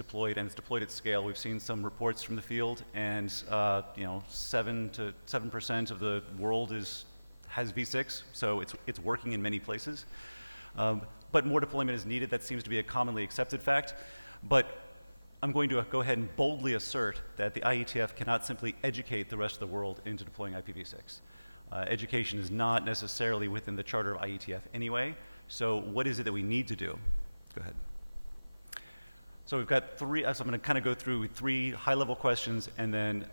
deployed, and it's deployed at scale. We've seen some reports from the field, and 7% of the world has v6, so it's working in many places. But more deployment is needed. That seems to be a commonly accepted fact. But I'm going to go ahead and boldly assert that the IETF cannot simply educate the rest of the world into deploying IPv6. Education is not necessarily within the charter of IETF anyway. So what is it that we need to do? Go ahead. So we've got three, so I'm going to kind of go through 3 high-level questions and then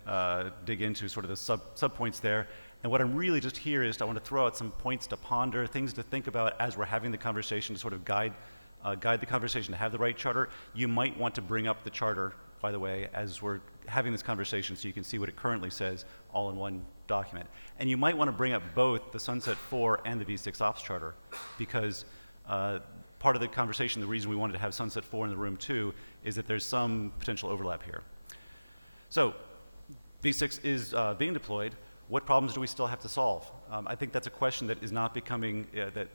dig into sort of the sub-points there. And what I'm really just here is I want to throw out some points to ponder, things to think about as we're having the conversation to sort of guide the conversation to have the right charter. You might want to bring up the charter, by the way, as we're having this conversation so you can see what it currently says all in one document. And you might want to bring up both the Sunset 4 and the v6 Ops charter, because part of the conversation, the reason we wanted to have Sunset 4 in the room too, is that there's some potential overlap here. So v6 is being deployed. What problems do we still have to solve? I think that's a question that is not becoming, that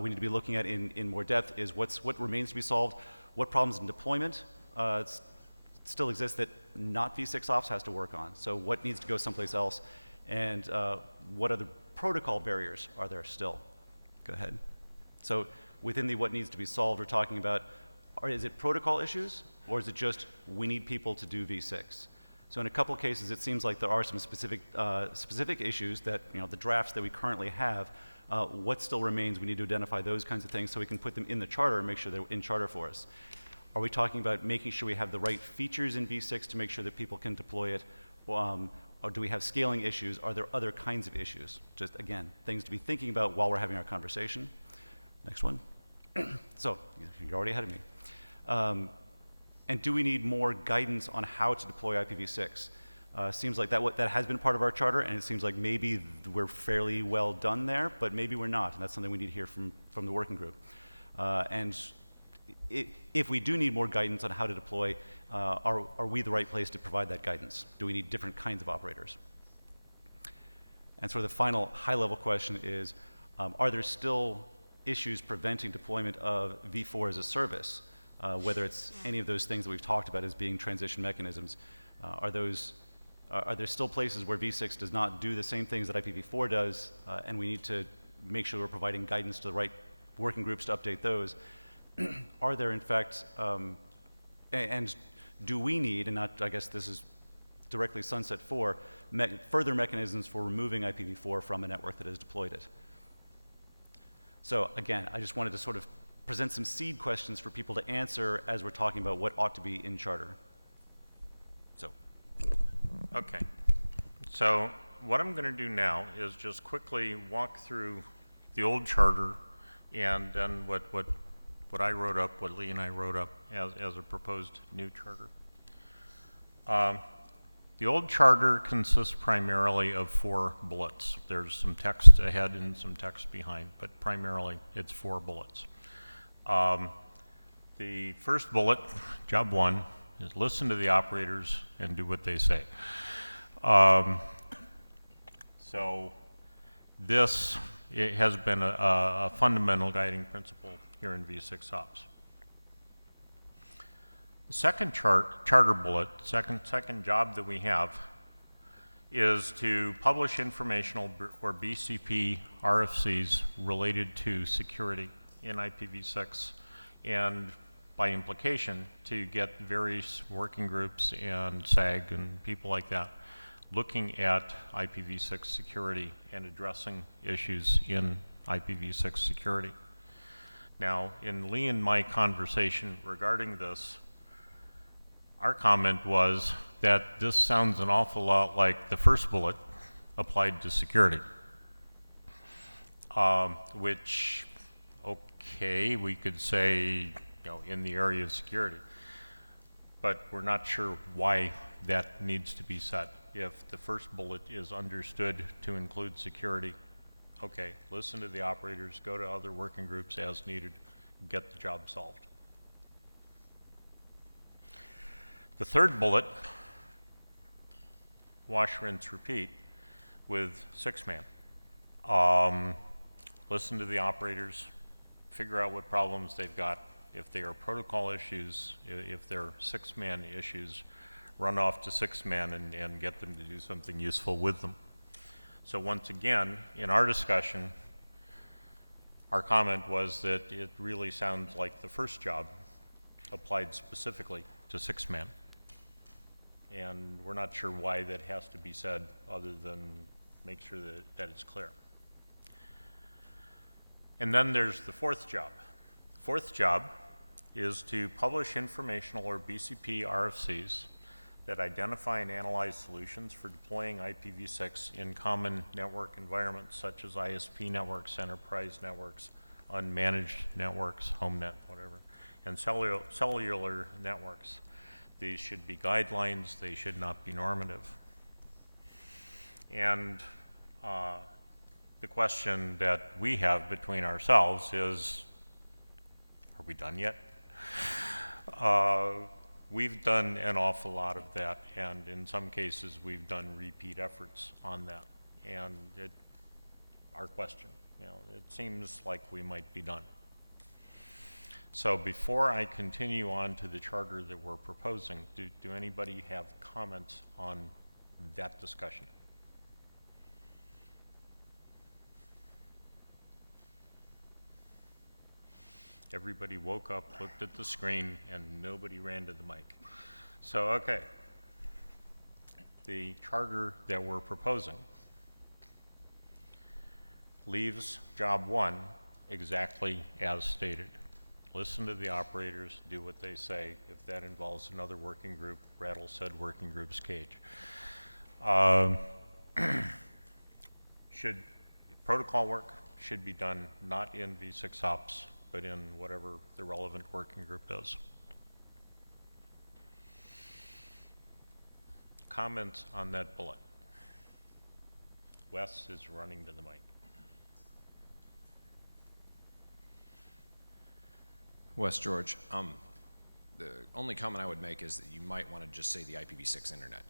we need to be looking at in more depth, is what remains to be solved, what problems in deployment still exist that not v6 Ops has to work on. So what needs to go someplace else, and what other protocol barriers are there still? Go ahead. So within the what needs to be solved, we're talking about, is it protocol issues, or is it just we need people to do v6? So in a couple of cases, it seems like there are some specific issues that, the drafts that we currently have, what still remains, we need to identify those kinds of things so we can put them in the charter and make sure they're in charter for us. Are we talking about making sure we have the right features in v6 to make sure that people can deploy it? Or do we have scaling issues? Are there other kinds of issues? Just, again, things to be thinking about while we're having our conversation. Next one. So, you're already ahead of me. And do we need more guidance on how to deploy IPv6? Seems like that has been part of our charter, and it seems like maybe we're fairly well done there, but maybe we're not, and that's something we need to hear from the working group. And if we do need more guidance on how to deploy, are we the right place to provide that guidance? Do we need different kinds of operators? And sort of the final high-level question is, are there still issues preventing deployment of v4 as a service? Whether it's any of those things that we've talked about as being transition mechanisms. Are there still places where v6 does not do the same things that IPv4 does, and we need to make sure we're providing guidance to the right working groups to update those? Are there, in fact, and do we need, and not, I guess this is directly Sunset 4, further mechanisms for removing IPv4 from a network that has deployed it? So again, I just wanted to sort of present some seed questions for people to answer as we're talking about what ought to be in charter. So. Okay. So what I'm going to do now is just quickly walk through the old charter and then what I wrote up, what Lee and I wrote up as a proposed new charter. The old charter consists primarily of 4 bullets. There's some text ahead and some text behind, but primarily it's 4 bullets. The first bullet, job 1, is listen to the operators and do what they say. So this has been a fundamental guiding principle here in v6 Ops. The second charter bullet, second job that we have, is to publish informational or BCP RFCs related to security in IPv6, and by implication to get various working groups and SAG and people like that looking at IPv6 security and addressing issues in IPv6 security. Now, in Lee and my conversation regarding this, our comment was that this sounds an awful lot like the first bullet applied to security, which, okay, we could say, in the area of security, but we're not sure why that needs to be said. If the first bullet is understood to include security, okay, listen to the operators, go to other working groups as needed, get the job solved. The third bullet, wash, rinse, repeat, with 6-man. Listen to the operators, figure out what problems they've got, If they are protocol issues, if they're six-man issues, run off to six-man and get them to do something useful with them. So once again, in our discussion, our comment was that it really sounds like the first job applied specifically to six-man. And we're not sure why that has to be said other than make sure that it's clear. And then there's the fourth job. Fourth job is to publish informational or BCP RFCs that identify and analyze solutions for deploying IPv6 in common network environments such as ISP networks, enterprise networks, unmanaged networks, home net, whatever, and cellular networks. These should be guidelines, they should not be normative. And the question that we have between ourselves is, are we done yet? We've done an awful lot of that, and in some cases we've done repeat efforts on that. And our question, it seems like we might be done. So before I continue on to the charter that we're proposing, do anybody have comments on that discussion? Everybody woke up, looked at the screen, and nobody ran to the mic. So, okay. The charter that we're proposing leaves job one exactly as stated. Listen to the operators, do what they say. If that involves another working group, rattle said working group's cage. Protocol work should be done not in v6 ops, but in whatever the relevant working group does. Comments on that bullet? Wes is running to the mic. Wes George. The only comment I would make is that you might want to just say the IPv6 internet,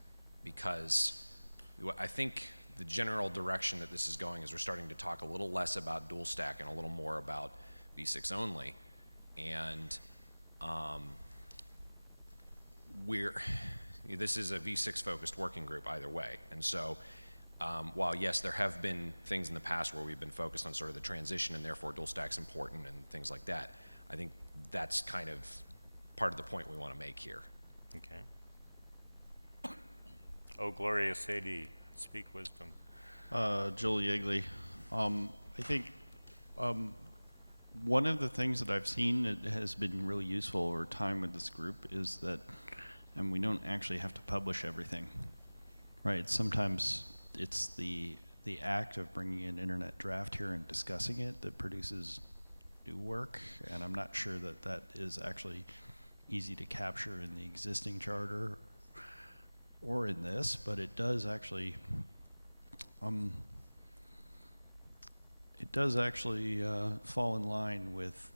because I think the general direction that this is going is we're starting to talk a little less about dual stack and a little more about v6 only, and this is a v6 focused working group either way. And so while yes, there have been things in the past where we've been focused on sort of the transition and therefore dual stack's important and things like that, I think that's kind of part of the point we want to make here. Okay. Oh, Gloria Sadie, speak wisdom. Joel Yeagley. I think one of the things that I've seen that has been really useful over time with this group is that, and we don't actually have to publish everything, right? Sometimes it's the act of bringing an internet draft here and discussing it that produces new work, and I'm not sure that that is actually easy to capture in the existing charter or in this, but it does actually fall in line with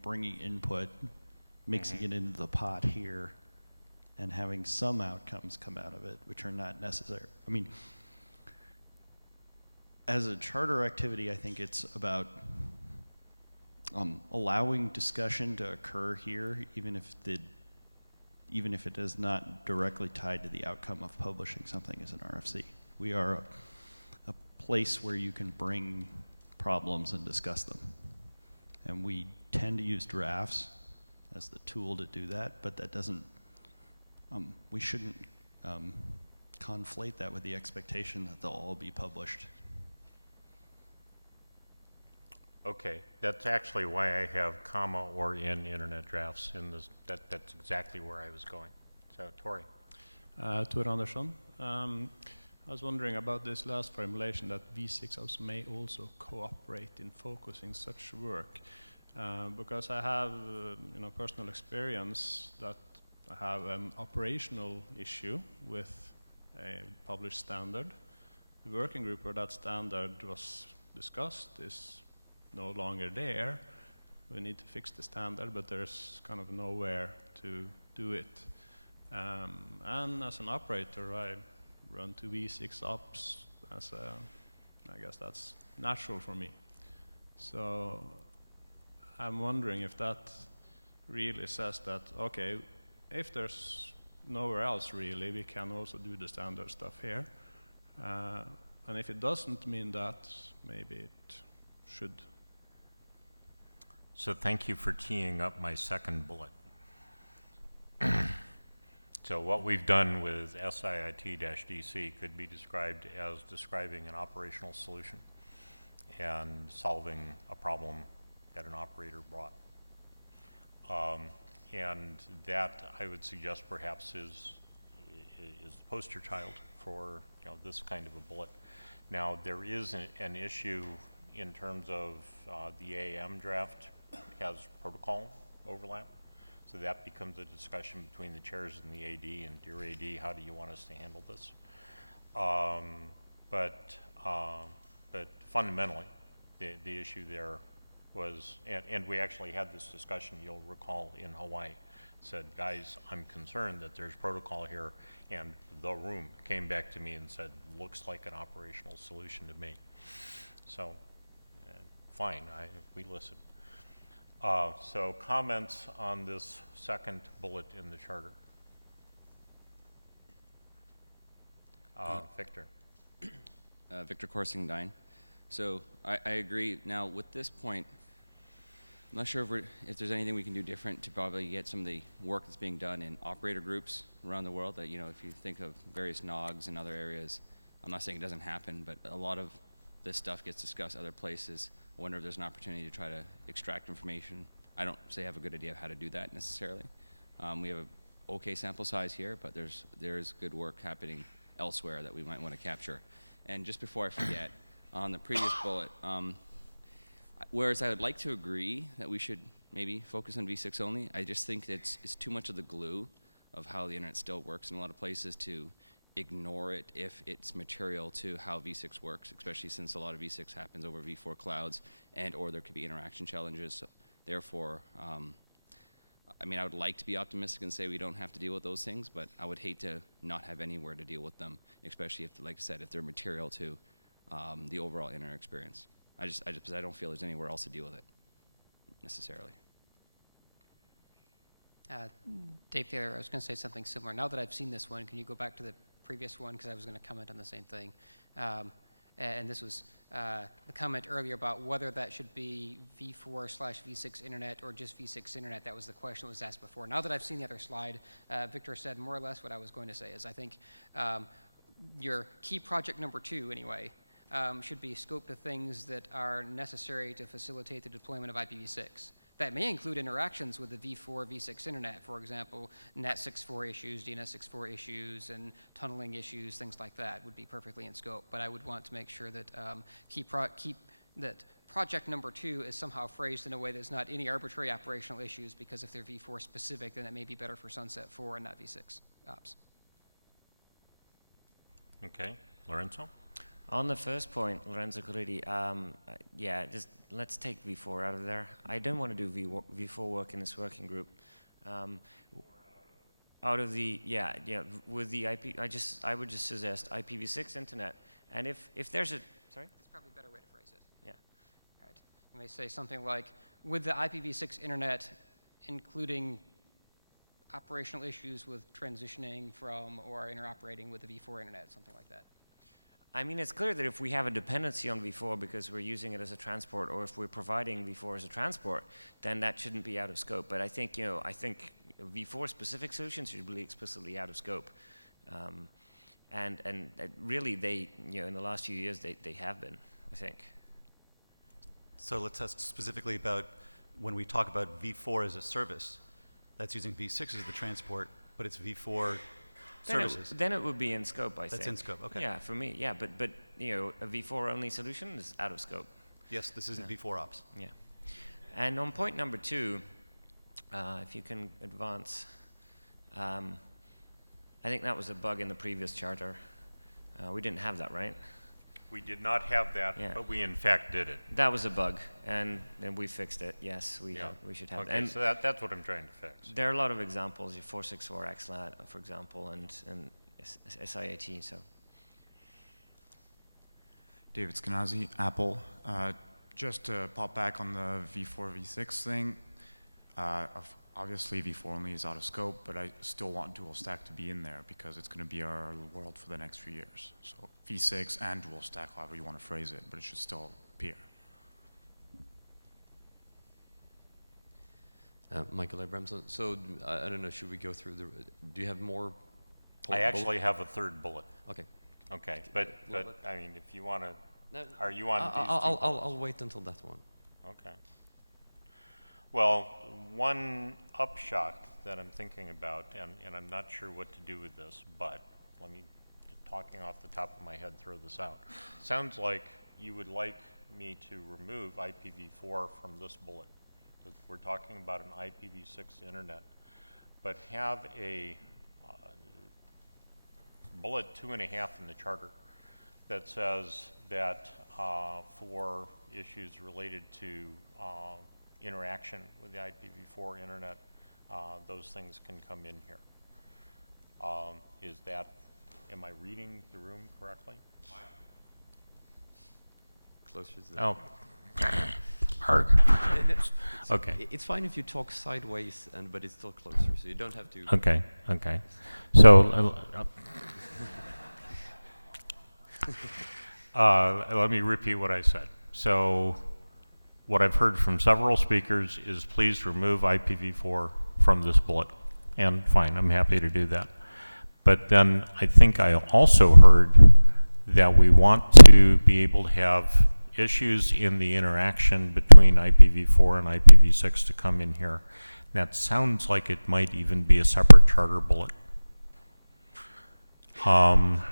bringing input, mixing it into the pot here, and having some outcomes come out of it, which are not necessary. I mean, as a charter activity, I think it's about allowing discussion to occur here, even if it is not directly tied to the outcome of publishing something as an RFC. We are a place where you can bring problems and discuss them. And we tend to use drafts as the tool to do that, but that doesn't, we shouldn't conflate that with the expectation that they'll all be published. Okay, that's actually why I have comma or in internet drafts in this. That's exactly where I was going. So, Tori. Tor Andersson. I was wondering about this last formulation that v6 ops may also cooperate in focusing such work, because I have personal experience that I have an operational issue with a published standard. The working group where that standard was discussed is no longer there. We need to fix the standard, but there's kind of nowhere to do it. And as an operator, I run to v6 ops I guess that's natural for me. So I'm wondering if that really says that, okay, if there's nowhere else really, we can also do the standard stuff here. And if it doesn't mean that, maybe it should. So thank you for teeing up my second bullet. So what we've done with SIIT-DC could be described as describing an operational solution and solving a problem that an operator brought. And that, I would suggest, perhaps is the poster child for this kind of a bullet. Now, there is an issue in terms of the AAM draft has protocol overlap. So that becomes a discussion between the chairs and the AD, and dear AD, how do you want us to handle this? But fundamentally, the issue there was, and we actually had this discussion, you'll recall, in Hawaii. Said, guys, I'm concerned that there's protocol here, and the room came back to me and said, looks like an operational solution to me. So, fine, we listened. So comments on this second bullet in the charter? Victor. Victor Corsing-Dine. So I agree. Now with this point, I'm not sure if there's anything we can do different to probably get some of the work that's being done in operator groups around the world. That, if you think of various NOGs in other areas, I'm not saying it doesn't happen, but a lot of this stuff gets discussed other places. I wonder if there's an opportunity to try to extract information. I don't say I have a good idea of how to do that necessarily. We have an okay sample size here, but there's good work happening elsewhere that we might want to capture. And just before I forget, on the previous bullet, whereas I would like to agree that we should maybe focus on v6 only, I just think it's too much of the glue of how the internet still works in a lot of places to ignore it if it's material to how v6 works, especially since a lot of v6 happens over v4 clouds or there could be interaction challenges. So therefore, I mean, I would like to be optimistic and say we don't have to deal with those things, but I would hate to not have anywhere to deal with them, especially if, like I said, if they're material to the overall internet experience. I don't feel there's anywhere else to deal with it necessarily. Dave Taylor, I was going to say something similar. Now that I've seen this one, can you go back to the previous one, because I was going to comment on the same thing. And this was the comment earlier about whether that should be v4/v6 internet or just v6 internet. That was the question that was asked before. Now that I've seen the other slide, Victor said more or less what I was going to say, is I think your key project number 2, anyway, should be scoped to things that are necessary to facilitate the deployment of IPv6. That may include interactions with the v4, v6 internet, for example, NAT64 issues, DNS64 issues, and tunneling issues, things like that would be perfectly in scope. But I would want to make sure that that project number 2 is somehow phrased in a way that's not any arbitrary operational issues, because if they're v4 specific, then it may be better for Sunset 4 and not v6 ops. Okay, Lorenzo? On the first point, Lorenzo Colitti, yeah, just let's take v4 out of there. I don't want to do v4 work in this working group. Out of the, with the IP, I would just suggest IPv6 internet. And if there's a, sorry? That's probably a better way to phrase it. Yeah. All right. You may say something like, with the IPv6 internet, including operational issues with transitioning from or interoperating with the v4 internet, something like that. I mean, it's clear that if we have a dependency on v4 because we're using it as a transport, or if we're providing v4 as a transport, then that shouldn't be out of scope. But I think, v4 specific solutions should be explicitly out of scope. And really, they, in the last few years, they have been, I think. So let's ask specifically about when we talk about v4 as a service, that's using v6 as the transport, but it's v4 services. Then it would be in scope, I think. That's in scope, okay. Yeah, for me, yeah, but a v4 only solution is out of scope. Yes, this isn't v4 ops. Yeah. And on point number 2, if you can advance, I think that was a bug in the previous charter. We didn't have that, right? We did not have that, Yeah. but we in fact did it. That was a bug, and we fixed it. Yes, we should have Okay, that. And so that's what I'm trying to fix. there are a lot of examples, 464 XLAT, for example, and SIAT, so. David Skenazy, Apple. Just to pop back on the v4, v6 thing, obviously v4 only is out of scope, but I still want dual stack to be in there because it's going to be our world for the next few years. So v6 and dual stack, however you want to phrase it, but it should still appear. Michael Abramson. So I don't know, should we go through the, do you have more? I actually have a third bullet. Okay. Okay, but I mean, if you want to, No, are you on these two I'll wait until that one. Okay. Well, one upshot that I'm thinking about, and I'm not sure what to do with this, but let me, talking off the top of my head, throw this out. Sounds like you would like me to remove IPv4 from this bullet. We're talking about an IPv6 internet, but have a bullet 2.5 in the charter that says that for issues related to interaction with the IPv4 internet, those things can come in here. Is that, am I reading the room correctly? Closer to the Oh, hard. Okay. It's fine if you talk sideways, but it's still closer, so you don't have to. Okay, okay. So let me repeat what I said. So what I've heard from several speakers is please remove IPv4 from this bullet. And fine, I'm happy to do that. But then I think I also heard that we want to be able to have issues in the interaction between IPv4 and IPv6 to come in here. That sounds like it might even be a separate charter bullet. I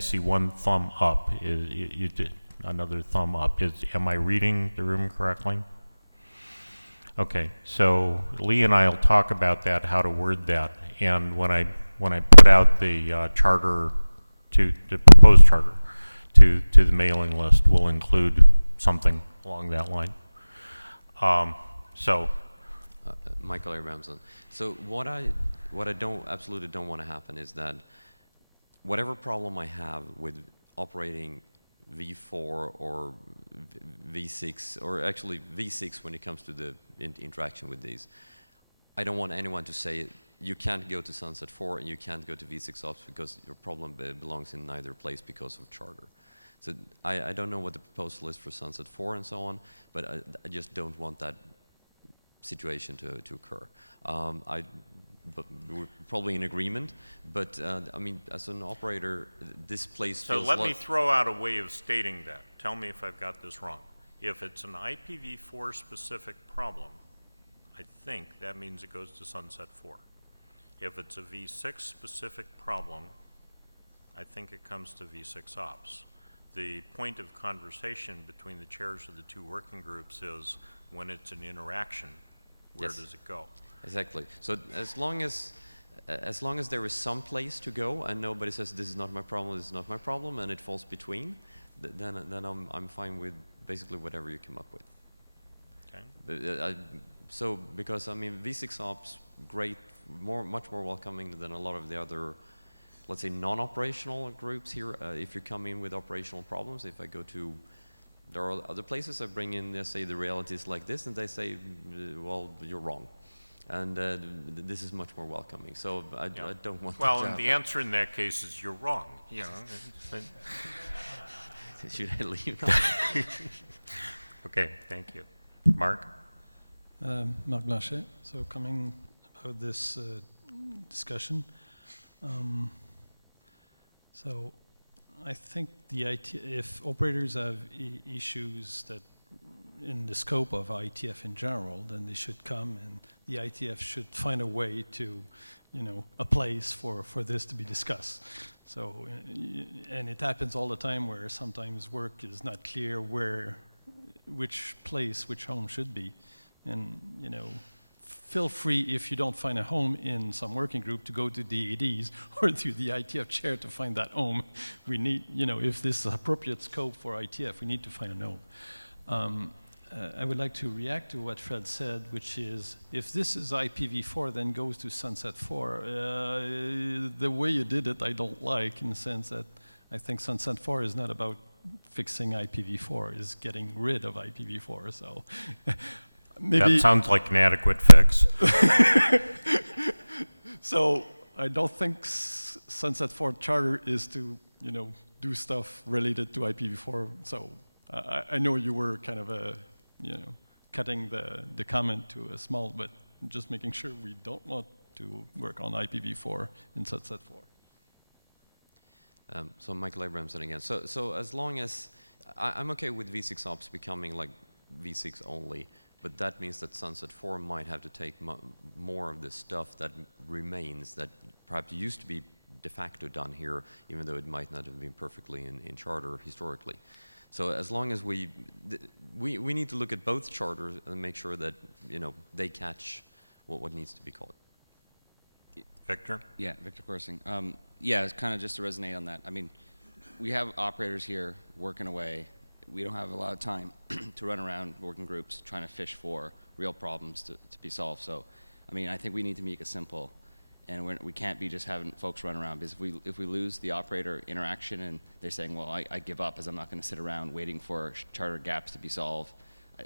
see one thumb up. You did another thumb up. Am I reading the room correctly? Okay, so Lee and I will talk about that, how to word that, and when I put out the charter, the proposed charter to the mailing list, we'll include something along that line. Michael Abramson. So what I absolutely don't want to happen is that whatever problem I have with operating v4 or v6, or actually v6 when it comes to the interaction with these, I don't want anyone to say you can't go to Sunset 4 and you can't go to v6 ops because your problem belongs in neither place because of charter. So I don't know what the proposal is for Sunset 4 and so on, but I just don't want that situation to occur. But we're probably in agreement, but I mean, as an operator, this place feels. So let me throw out a way of stating that. Tell me if I've got this wrong. If it's an IPv4 specific problem, I think that means it goes to Sunset 4. If it's a v6 specific problem, I think it comes to v6 ops. The point of conversation between the chairs of the two working groups is when it's an interaction, where does it go? Exactly. So as long as there is some place to go and nobody says this is not my problem, this is not my problem, and it falls between, then I'm fine with basically whatever you come up with. Okay. So because I mean v6 ops, great, much more welcoming than a lot of the other, let's say, non-operational groups here. If you come in with operational problems, if I go to, there are other places I bring in, they say the reality is like this, and they say, well, you're wrong. And this is much more welcoming. So I don't want. Well, and the answer in that case is you're wrong. You know. Should I leave? Okay, thank you, Mark. Marc Blanchet. So coming about this discussion, so I think if operators have issues that in the scope of IETF in general, then they should come and the IETF should find a way to, a place for this to be discussed. So, and it happens all the time where sometimes work is not clear which home should be. And, feel free if you don't find a home in some working group to go to the ADs or to the IETF chair to find that home. We need, if this is appropriate scope for IETF, we need to find a home. I would like to react to what Fred said, which is, if this is IPv4, then goes to Sunset 4. The way you did it, I don't like, in the sense that I think Sunset 4 is not about fixing IPv4, is getting rid of IPv4. So maybe. That sounds like an adequate fix. So I don't think Sunset 4 charter is to, do stuff related to IPv4. So I know you were kind of cutting the comment to a small, but just making sure we don't want to work on IPv4 in Sunset 4. So Michael Abramson again. So as long as I'm okay with v6 ops becoming like v6 only, but that means that Sunset 4 might have to take more of the stuff that remains that perhaps used to be de facto done here, even though it might not have been perfectly in charter historically. So as long as we need to look at both charters and make sure that they catch what needs to be called. Victor? Yeah, Victor Coursing. Yeah, it's kind of just to resonate on that. I mean, we have operators here working away. We don't have a lot of time to run around working groups trying to fish for real problems to be solved. So, I mean, I think we need to make it simple, and we can't be just having folks run around, because if we lose the operator interaction and they're saying, well, I give up as I'm not going to sit around waiting for charter gaps to be solved,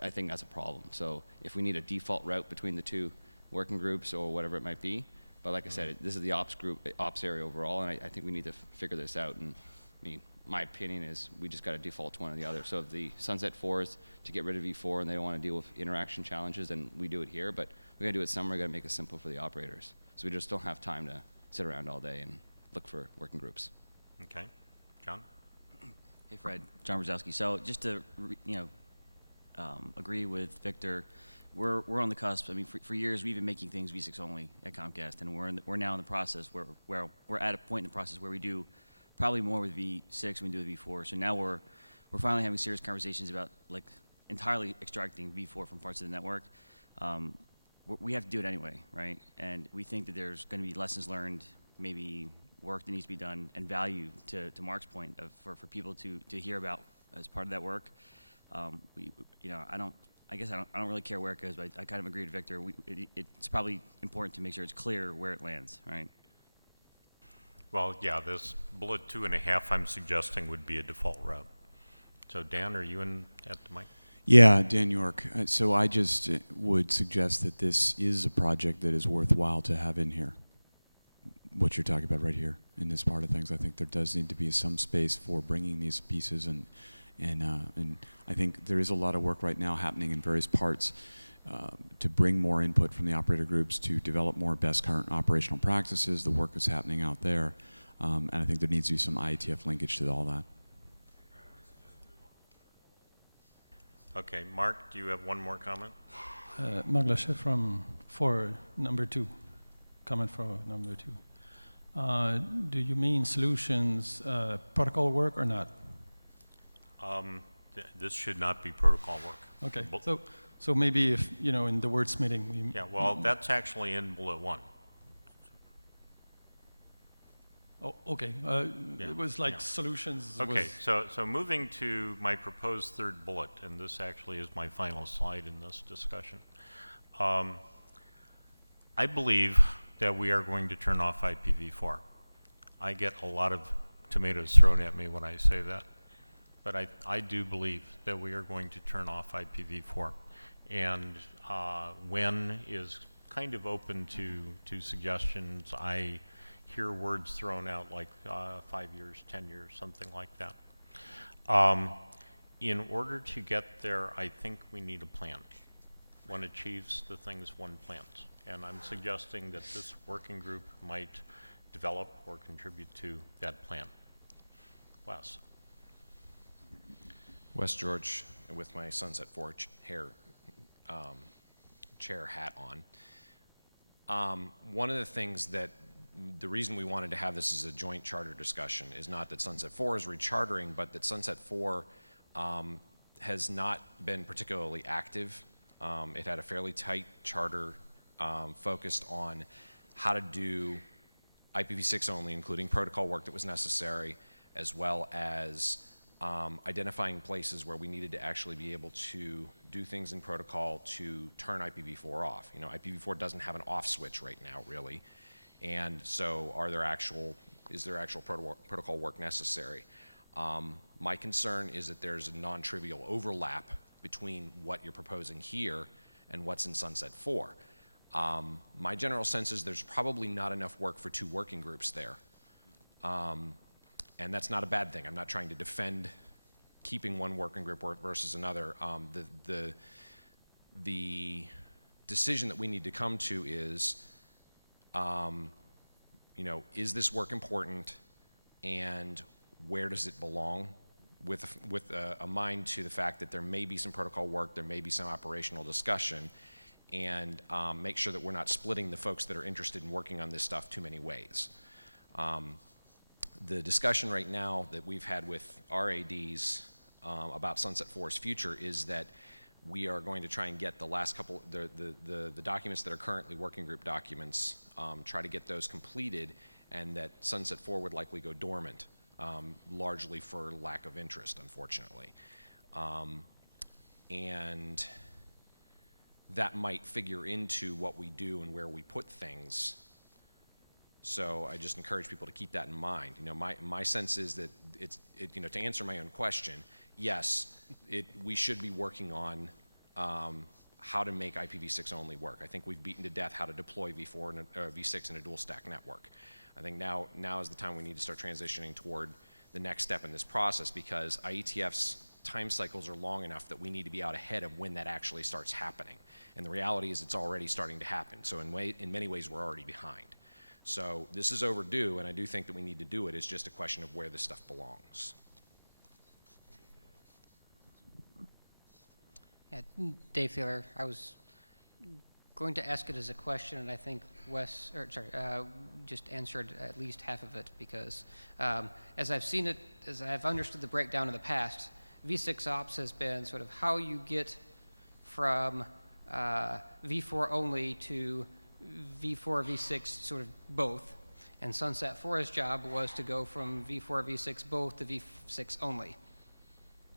I think that's a problem. So if we need a default route between the two working groups or whatever it might be, but like I said, this is the ops area overall, and I think we need to figure this out. And I mean, my opinion is we just got to default to one or the other. So if the Sunset 4 is to get rid of V4 and they don't want to deal with interaction challenges, then we do it here. But we got to do it somewhere. We got to make it simple for the operators. So we just don't have time to sit around all day and look for working groups. Okay. John? Hey, Fred. John Brzezowski. So just to, agree with Victor, we're on the cusp. I mean, for years we've been making things v6 only at Comcast, and we're now in the process where we're at a point in the process where we do probably more with v6 than we do with v4. So now we're finally having serious conversations about like entirely extracting v4 from parts of the network. We have to do it anyway, right? And we think that there's going to be lessons learned, maybe work that needs to be done, and value to Mark's point for people to hear about as part of that work. I guess I don't really care where it goes, but I kind of agree with Victor. It's probably important to make sure it's clear where it lands, right? Well, yeah, this bullet 2.5 I'm suggesting would be a default route. So Dan, are you in at the mic? Yeah, Dan York. So I just would suggest that this is a project that is worthwhile to have in here. What you're talking about right here in this part of things, I think there does need to be some space for bringing these pieces, and I think there is a lot of work right now happening in various parts to bring more input from the operator groups to develop more best current operational practices. The work is happening out there, and I think there needs to be some IETF linkage to all that. Okay, Mark, do you have one more comment? Maglashe for number 2. Comment for number 2. Do you mean solutions protocol work or not? This should not be protocol work. Okay, so maybe if, in the wordsmithing we... Yeah, well, that's actually in bullet 1. Oh, okay. It was like solutions. Okay, so moving to my proposed third bullet, and this actually is my final slide in this discussion. I believe that we are going to turn off IPv4. I get a lot of tomatoes thrown at me when I say that, but I do believe that we are going to turn off IPv4. And when is kind of open to suggestions. I hear words thrown out like 5 years, 10 years, something like that. In order to get there, I think we need a plan. One achieves the things one plans. And I'm suggesting that this working group might develop or contribute to that plan. Wes. Wes George, with my Sunset 4 chair hat on. One of the things that the reason we wanted to have this as a joint charter discussion is not that Sunset 4 is rechartering, but that Sunset 4 has not been particularly active. It had a fairly tight charter focused on how to do IPv6 only, including protocol work that was necessary, as well as identifying places where we needed to actually be able to do things in protocol to turn IPv4 off. IPv4 doesn't have an off switch right now, really. And so is there actual protocol work necessary? My concern is that there's a non-trivial overlap between what you're proposing here and what's in Sunset 4. My general sense is there's probably not enough work for 2 working groups there. And that's not a bad thing. I'm not trying to defend keeping one working group versus another. The decision that we need to come to is, is this work important, and where does it belong? With a mind to the fact that there may be some protocol work, there may be some operational discussion, and make sure that we're not splitting the folks that are interested in working on this stuff too many ways. The discussion right now that we've had with our ADs about Sunset 4's future is that we are going to try and get the last couple, the documents that are currently working group documents, try to get those completed, and that Sunset 4 would likely go dormant, largely for lack of interest, unfortunately. And that might figure into what we do and where we put things. So I just encourage people to keep that in mind. My sense is that to answer my own question, yes, we should be working on how to make IPv6 only work. I think we've beaten to death how to deploy V4 and V6 in a dual stack network. I think now is the time we need to start transitioning toward the next step in this process, because IETF's time cycles are long enough that we need to be out ahead of when that actually starts happening. And the reality is it's already starting to happen. So in many ways, we're already behind. So this is overdue, and I do think that we need to do it. It's just a question of where this stuff belongs. Yeah, Dave Taylor, I was going to ask it as a question, and I think Wes, just answered at least half of it, because as I've seen it, as I've understood the breakdown in the past, V6 Ops has been sort of how you get from V4 only to V4, V6, sort of both. And Sunset 4's job was to go from V4, V6 both to V6 only.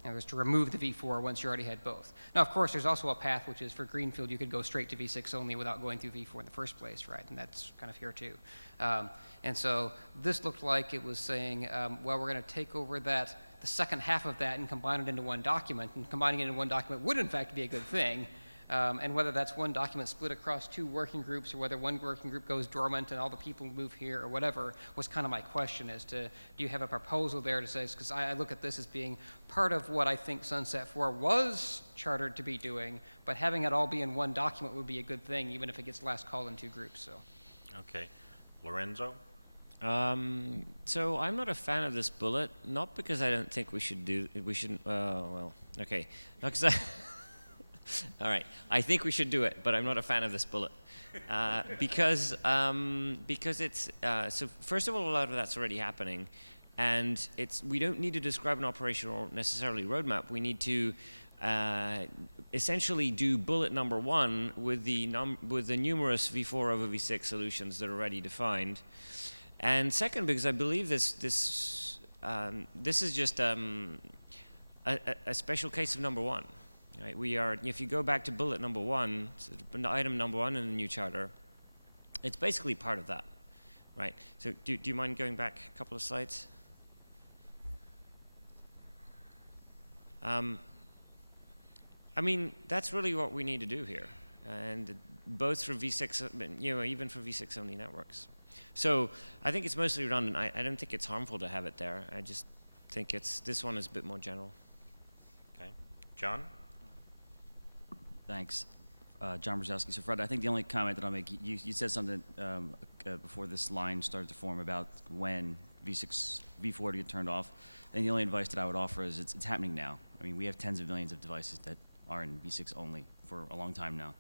And it was to remove the V4 once you already had both. Now, of course, there's also a path, which is for Greenfield, you could go straight to V6 only without going through V4 in the first place, right? And that's kind of here too. And so this looked like it was saying, well, we're going to take over the second half of that and combine it into one document. And combining it into one document would, in fact, be a good thing. And whether that's one document split across 2 working groups, or whether one working group goes dormant and all the people move here, or whatever, was kind of my question as to, do you have a proposal there to say, because I look at this as being part of what I think Sunset 4 was chartered to be doing, but having it all be in one document would be a good thing, even if it gets last call in 2 groups. So. Okay. Lorenzo? So I'm not a fan of this bullet, not because I don't think we shouldn't, okay. Not because all right, I think we should do it, but I'm not a fan of this bullet. Because it's, so first of all, a lot of that's already happening, and we don't need to describe an operation or necessarily roadmap. We need to essentially do bullet number 1 with the numerous V4 over V6 solutions that are already defined. And second, because I believe this is just a special case of number 1. Right, if you go back to bullet number 1, so item number 1 in the new charter, it's basically part of that, right? So do you mind going back a couple of slides? I mean, that's really what we need to do here, and both for V6, even for V6 only networks. So I think it's mostly redundant. I don't think it's harmful to have it there. I just think this one is a bit more general. Okay, John? Thanks. John Brzezowski. So Fred, I think the only comment that I'll make, you said something before this line started to form about when V4 to get turned off. I think the only advice that I would offer is it's happening now. I mean, we have tens of millions of devices that are in V6 only for a long time now.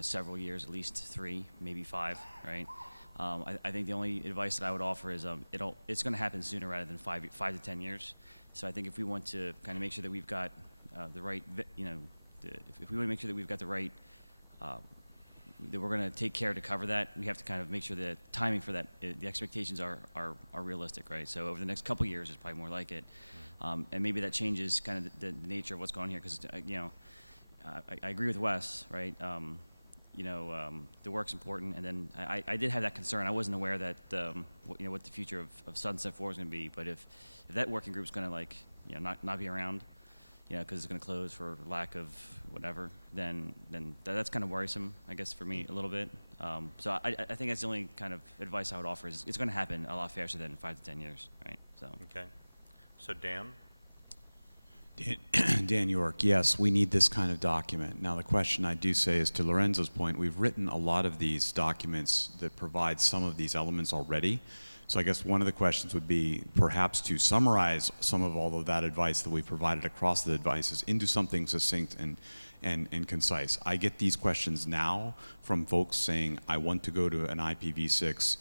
Several years, at least 3, maybe 5, right? I think the only advice that I would offer is it's going to happen sooner rather than 5 to 10 years. So I think if we want to kind of make sure that we've got the right, if we want to make sure that we've got the right, that we're going to take care to cover that, we have to kind of make sure that timing for that, the expectations are realistic, right? So over the next couple of years is probably more like it. And maybe that changes kind of the nature of what's going on here, because, I agree with Wes, right? The work's important, and then I did have that concern. I wasn't aware that, what the future of Sunset 4 is going to be, but if that working group's going to, not be around, you know, because it's going to close for lack of whatever, then that's kind of worrisome, I guess, for me a little bit. So I think that's the only kind of advice I would offer is it's going to happen a lot faster than 5 to 10 years, right? So. Okay. So Dan? Dan York, yes, we need this kind of document. Now the question I do say is, to Lorenzo's point, we've written a lot of these documents that provide some of these elements already. So I guess one of the questions would be perhaps to summarize some of all of that advice that we've provided across the advices into something succinct and concise. I get these questions now from folks saying, I want to go to an IPv6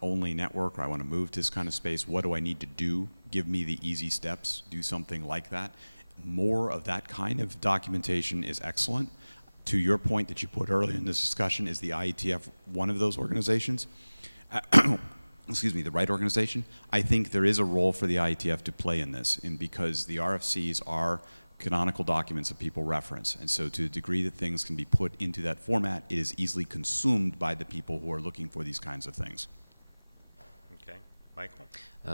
only network, or I want to move to this kind of space. What do I need to do? Give me the easy steps. Do something like that. More of that kind of documentation is excellent. To your point that you put earlier in this discussion, is the IETF one of those organizations? Excuse me, the right organization? I think there is a role for the IETF to play in this, and because the RFCs are canonical documents that people reference, and so to the degree that things can be put into that format, it is easily consumed by the people who are looking for these kinds of things. Okay. Michael?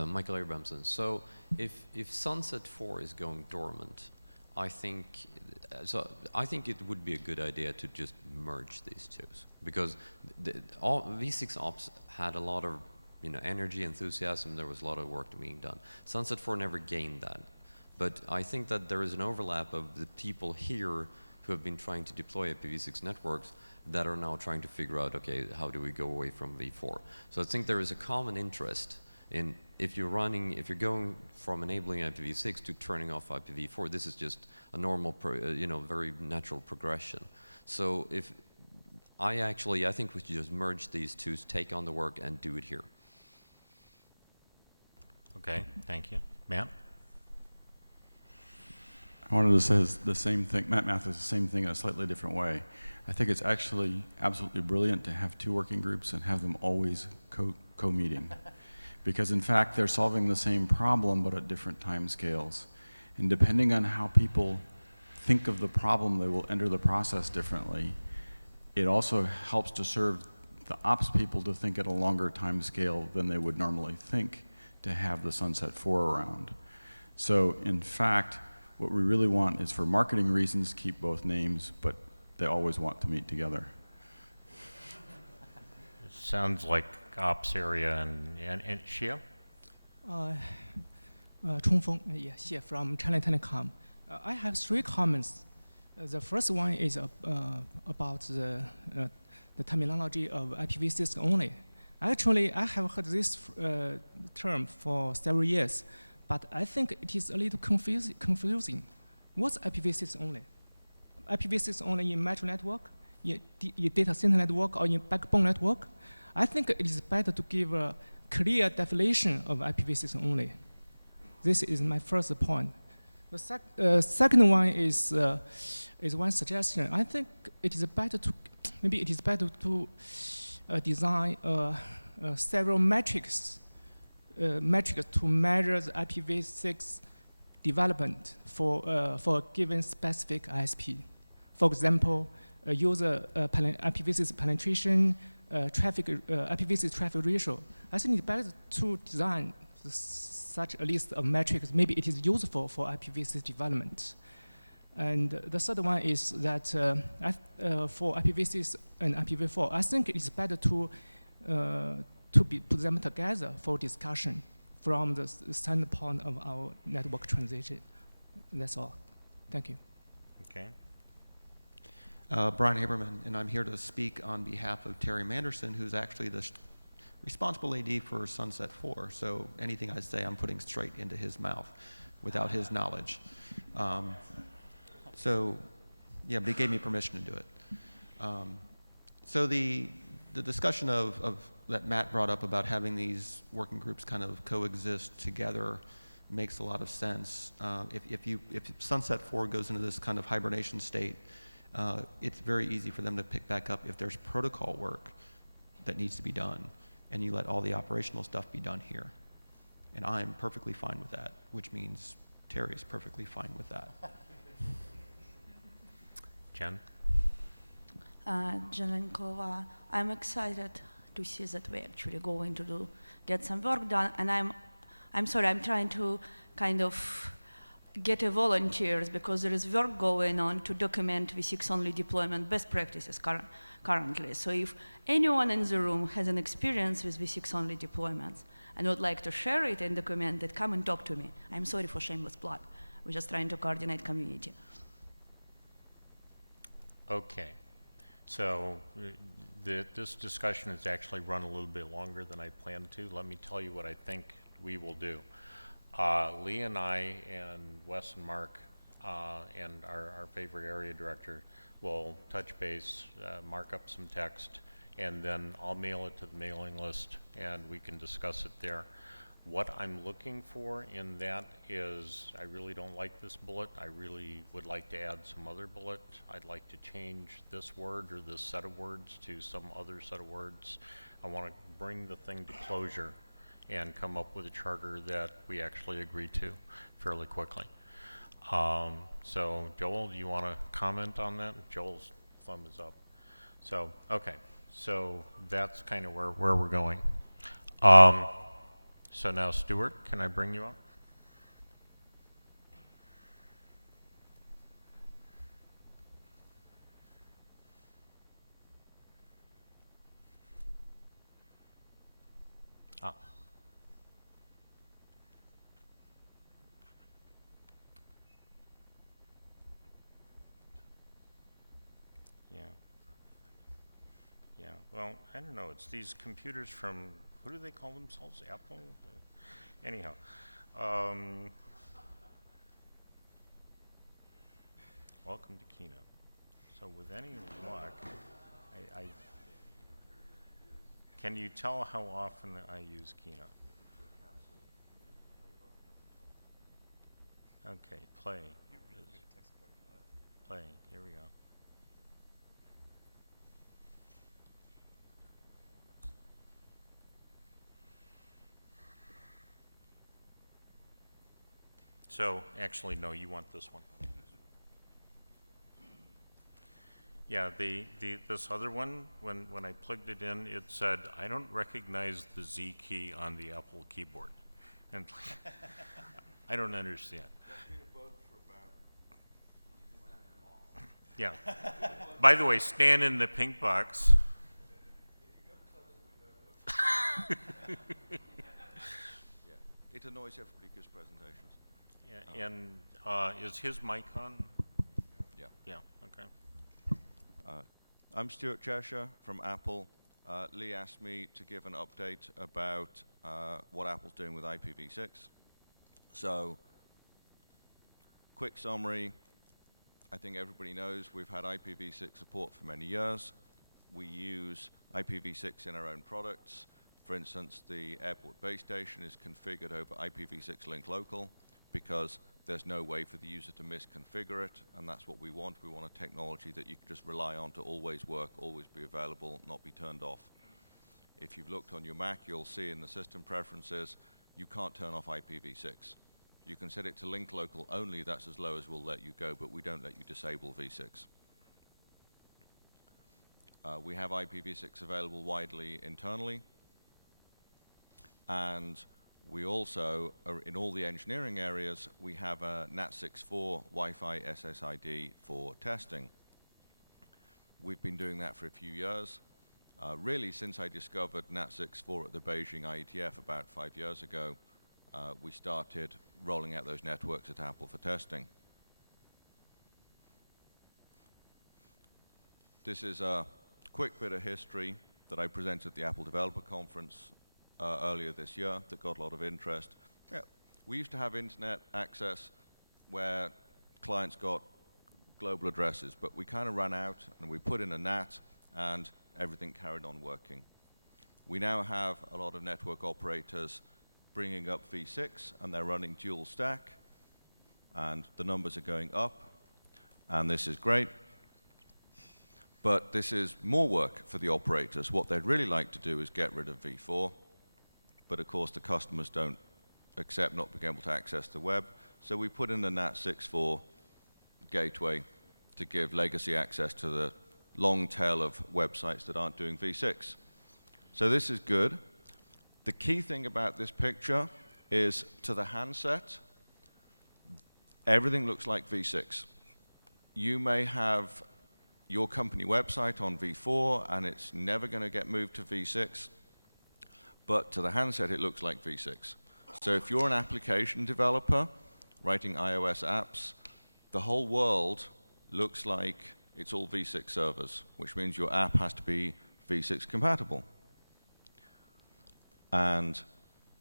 Michael Abrahamson. So if Sunset 4 is going dormant, I think it would be a good idea to just merge these two, because all V6 Ops had a lot of energy, enthusiasm. There was a lot of work being done. Sunset 4 never gained that, but I think that there is an overlap of the people here who have been trying to deploy IPv6 networks that are now trying to figure out, okay, how do we go away from V4? So I think there is a common interest in, if you're going from enabling IPv6 to turning off IPv4, this is just a normal, very natural progression. So I think we should just merge these two, take on the work, and do it here. Okay, thank you. Matt? I wanted to say the same thing. Matt Mathis, the same thing in a slightly different way. I think it's actually absolutely brilliant to have two working groups and have them always co-meeting. Because in fact, they're solving the same problem, but at different time scales. And depending on how people think of the problem, they will enter the process differently. It also helps to serve the ops people to think at a longer time scale than they would normally think to have the Sunset 4 around. So in fact, what we really want is, for marketing reasons, keep both names, but they always want to meet together. It sounds like ops area and Shia? Chongfeng, Xie from China Telecom. I have 3 comments. The first one is about the terminology of IPv6 only. Actually, I have heard this term for several years, but I think it is a little confusing. What's IPv6 only? IPv6 only in metro network, in data center network, or in backbone network? I think it is better to give a clear definition of IPv6 only. This is my first point. The second one is one suggestion. I think it is better to design several metrics to measure the IPv6 development for a given specific ISP. For example, user IPv6 penetration, IPv6 traffic ratio. I think it's better to design such a list of metrics. Maybe it is useful for IPv6 development. And the third one is that for IPv6 and IPv4, I think it's better to put them together for discussion from the standpoint of our network transition. That's all. Thank you. Okay. Brian Haberman, and I'm here to speak on behalf of Terry Manderson, who's actually the responsible AD for Sunset 4. So anything I say, I'm putting straight into his mouth without his knowledge. So, yeah, but he gave me permission to do it. So the discussion of that Matt brought up about having these working groups kind of coexist together makes a lot of sense. If Sunset 4 goes into this kind of hibernation state, it's very easy for them to pick back up if there's protocol work that needs to be done, and you let all the operational stuff be done here. And I'm perfectly fine with that, which means Terry is perfectly fine with that. Jen? Jen Nikolopoulos, I'm excited to see that we're actually going to get some work done, and I'm sorry, I'm trying to kind of get a volunteers because there is work going on to document v6 only deployment best practices currently. So if anyone in the room has an experience with v6 only deployments and would like to share it and document it, come and talk to me. I'm sorry for shameless plug. We're just trying to coordinate community. Okay. So this discussion has actually run a little bit longer than I planned to. Let me tell you what I think we will do. Lee and I and Wes and Mark and our favorite area director will touch base, mark up some text, and then I'll mail it to the mailing list and we can discuss it there. What I'm looking for in that is, I really don't like this bullet. I really would like to add some other bullet. I'd like to change this word or this set of words to some other set of words. I want to bring the thing to closure and come up with a charter that we actually agree to fairly quickly. So Joel, do you want to comment on that? Joel's thumb is up. So, okay, so that's kind of where we're going. So now Stuart, can I bring you up? Well, I don't know. It's these computers from, who do they call themselves? Apple? Anyhow. Welcome to Keynote. So with any luck, can you tell how often I use Keynote? Okay, play. Play, here we go. So, actually, no, you want this one. Yeah, this other one, when I plugged it in, it said, I don't recognize the Z key on the Apple keyboard. And I don't understand. Yeah. By the way, stand in the pink box. It annoys everybody who gives presentations. Yeah, and is his mic on? Yeah. Yeah, okay. I'm Stuart, Cheshire from Apple. Lee asked me to give an update about what Apple's doing with IPv6. So, quick summary. I think everybody knows we've had IPv6 support for many years. We use IPv6 in our own products. For instance, the airport base station is configured over IPv6 link local because there's no way for the user to misconfigure it, and that's what we want. We want a technology that you can just rely on to always work, always be available, not be turned off. If you've looked on your Mac, you'll see in the system preferences, you can't turn off IPv6. You can set it to link local only, that's as low as we'll let you go, but we don't let you disable v6. We have IPv6 available widely internally, and we also, in all the engineering areas, we have a NAT64 Wi-Fi SSID for testing. We've been doing that for a few years. Really, since I discovered NAT64 at the Beijing IETF about 5 years ago, we started rolling out those networks at Apple for testing. This is a quick bit of history that I presented at the Apple Developer Conference earlier this year that got a lot of interest. Yeah. We used to have internet access where clients got global addresses, but we kind of ran out and we put in a NAT and everything carried on working. We now have a lot of network operators bringing up v6 and they're running dual stack and the numbers are going up and this is great. But this is more work for the operators. What they'd really like to do is get rid of v4. But of course, the customers don't accept not being able to access the web. So we put in a NAT64 gateway to give legacy access to the long tail of websites that aren't doing v6. So this is good. The key thing about this picture is to the handset, everything looks like v6. You may have your company website on v4, and it's never going to get moved to v6, but to the handset, it looks like v6. So if you're an application developer writing iOS apps, the whole world looks like it's all v6 servers, which means your app has to be v6 compatible. And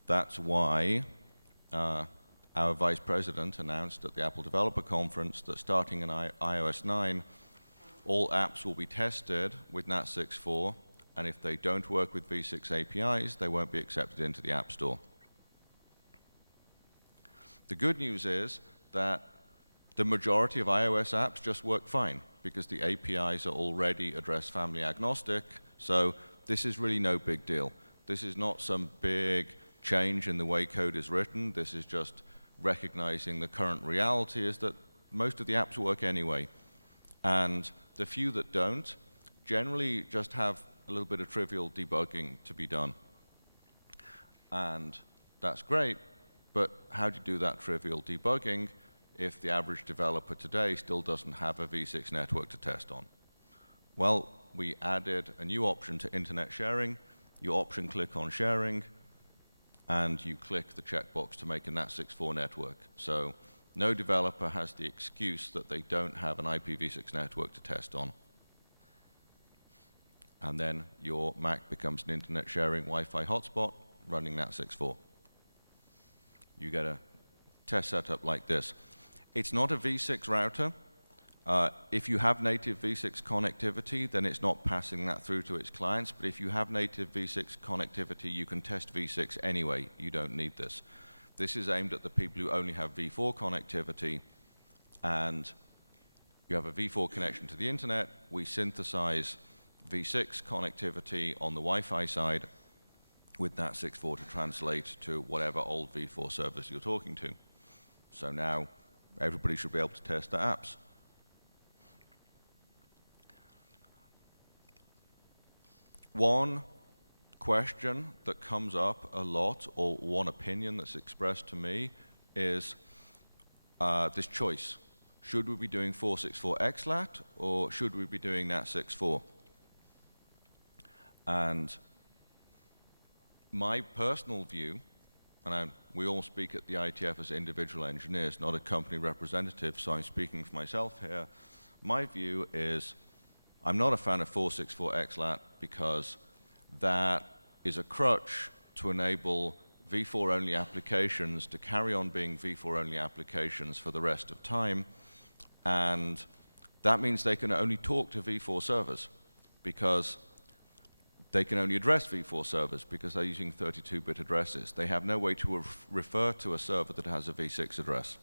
that's why our vice president announced at the Apple Developer Conference that starting in iOS 9, all apps will be tested with NAT 6.4, and if they don't work with v6 APIs, they won't be accepted into the App Store. The good news is that the majority of iOS apps just work fine because the APIs are already address family agnostic, so this is really no big deal. This is not some big change in the way code is written. This is just recognizing the current reality is that most of the apps work anyway. And the few that don't generally just have a little bit of trivial debugging to be done. And that's great, but how do you do that trivial debugging if the average developer today still doesn't have a v6 network to test on? Well, we added a new option to internet sharing. You option click on sharing, and you click the checkbox to make a NAT 6.4 network. So no developer has the excuse that they don't have an IPv6 network to test on. And then your Mac becomes an internet sharing Wi-Fi hotspot running NAT 6.4. You get a test setup like this. It's not a v6 router. If you have native v6 connectivity, then it's not passing that through to its clients. But if you have native v6 connectivity, you can test v6 anyway. You don't need this. This is aimed at the people who only have v4 connectivity, and you have a v4 connection to the internet. We synthesize v6 connectivity on the Wi-Fi side with NAT 6.4 to translate to whatever old v4 service you're talking to. So now everybody should be able to test their apps. One question that comes up a lot, or one opinion that's expressed to me, is this choice. Should we be doing 464 XLAT, or should we be doing NAT 6.4? And my personal view, and we all speak at the IETF as individual engineers, not a company representative, so I'm speaking for myself here. My view is I'm not a fan of 464 XLAT because that is a crutch to enable v4-only applications to carry on being v4-only applications for the rest of time, and that means they can only talk to v4 servers because they can only address v4 servers because they're using 32-bit addresses. They have no way to refer to a server that has a v6 address.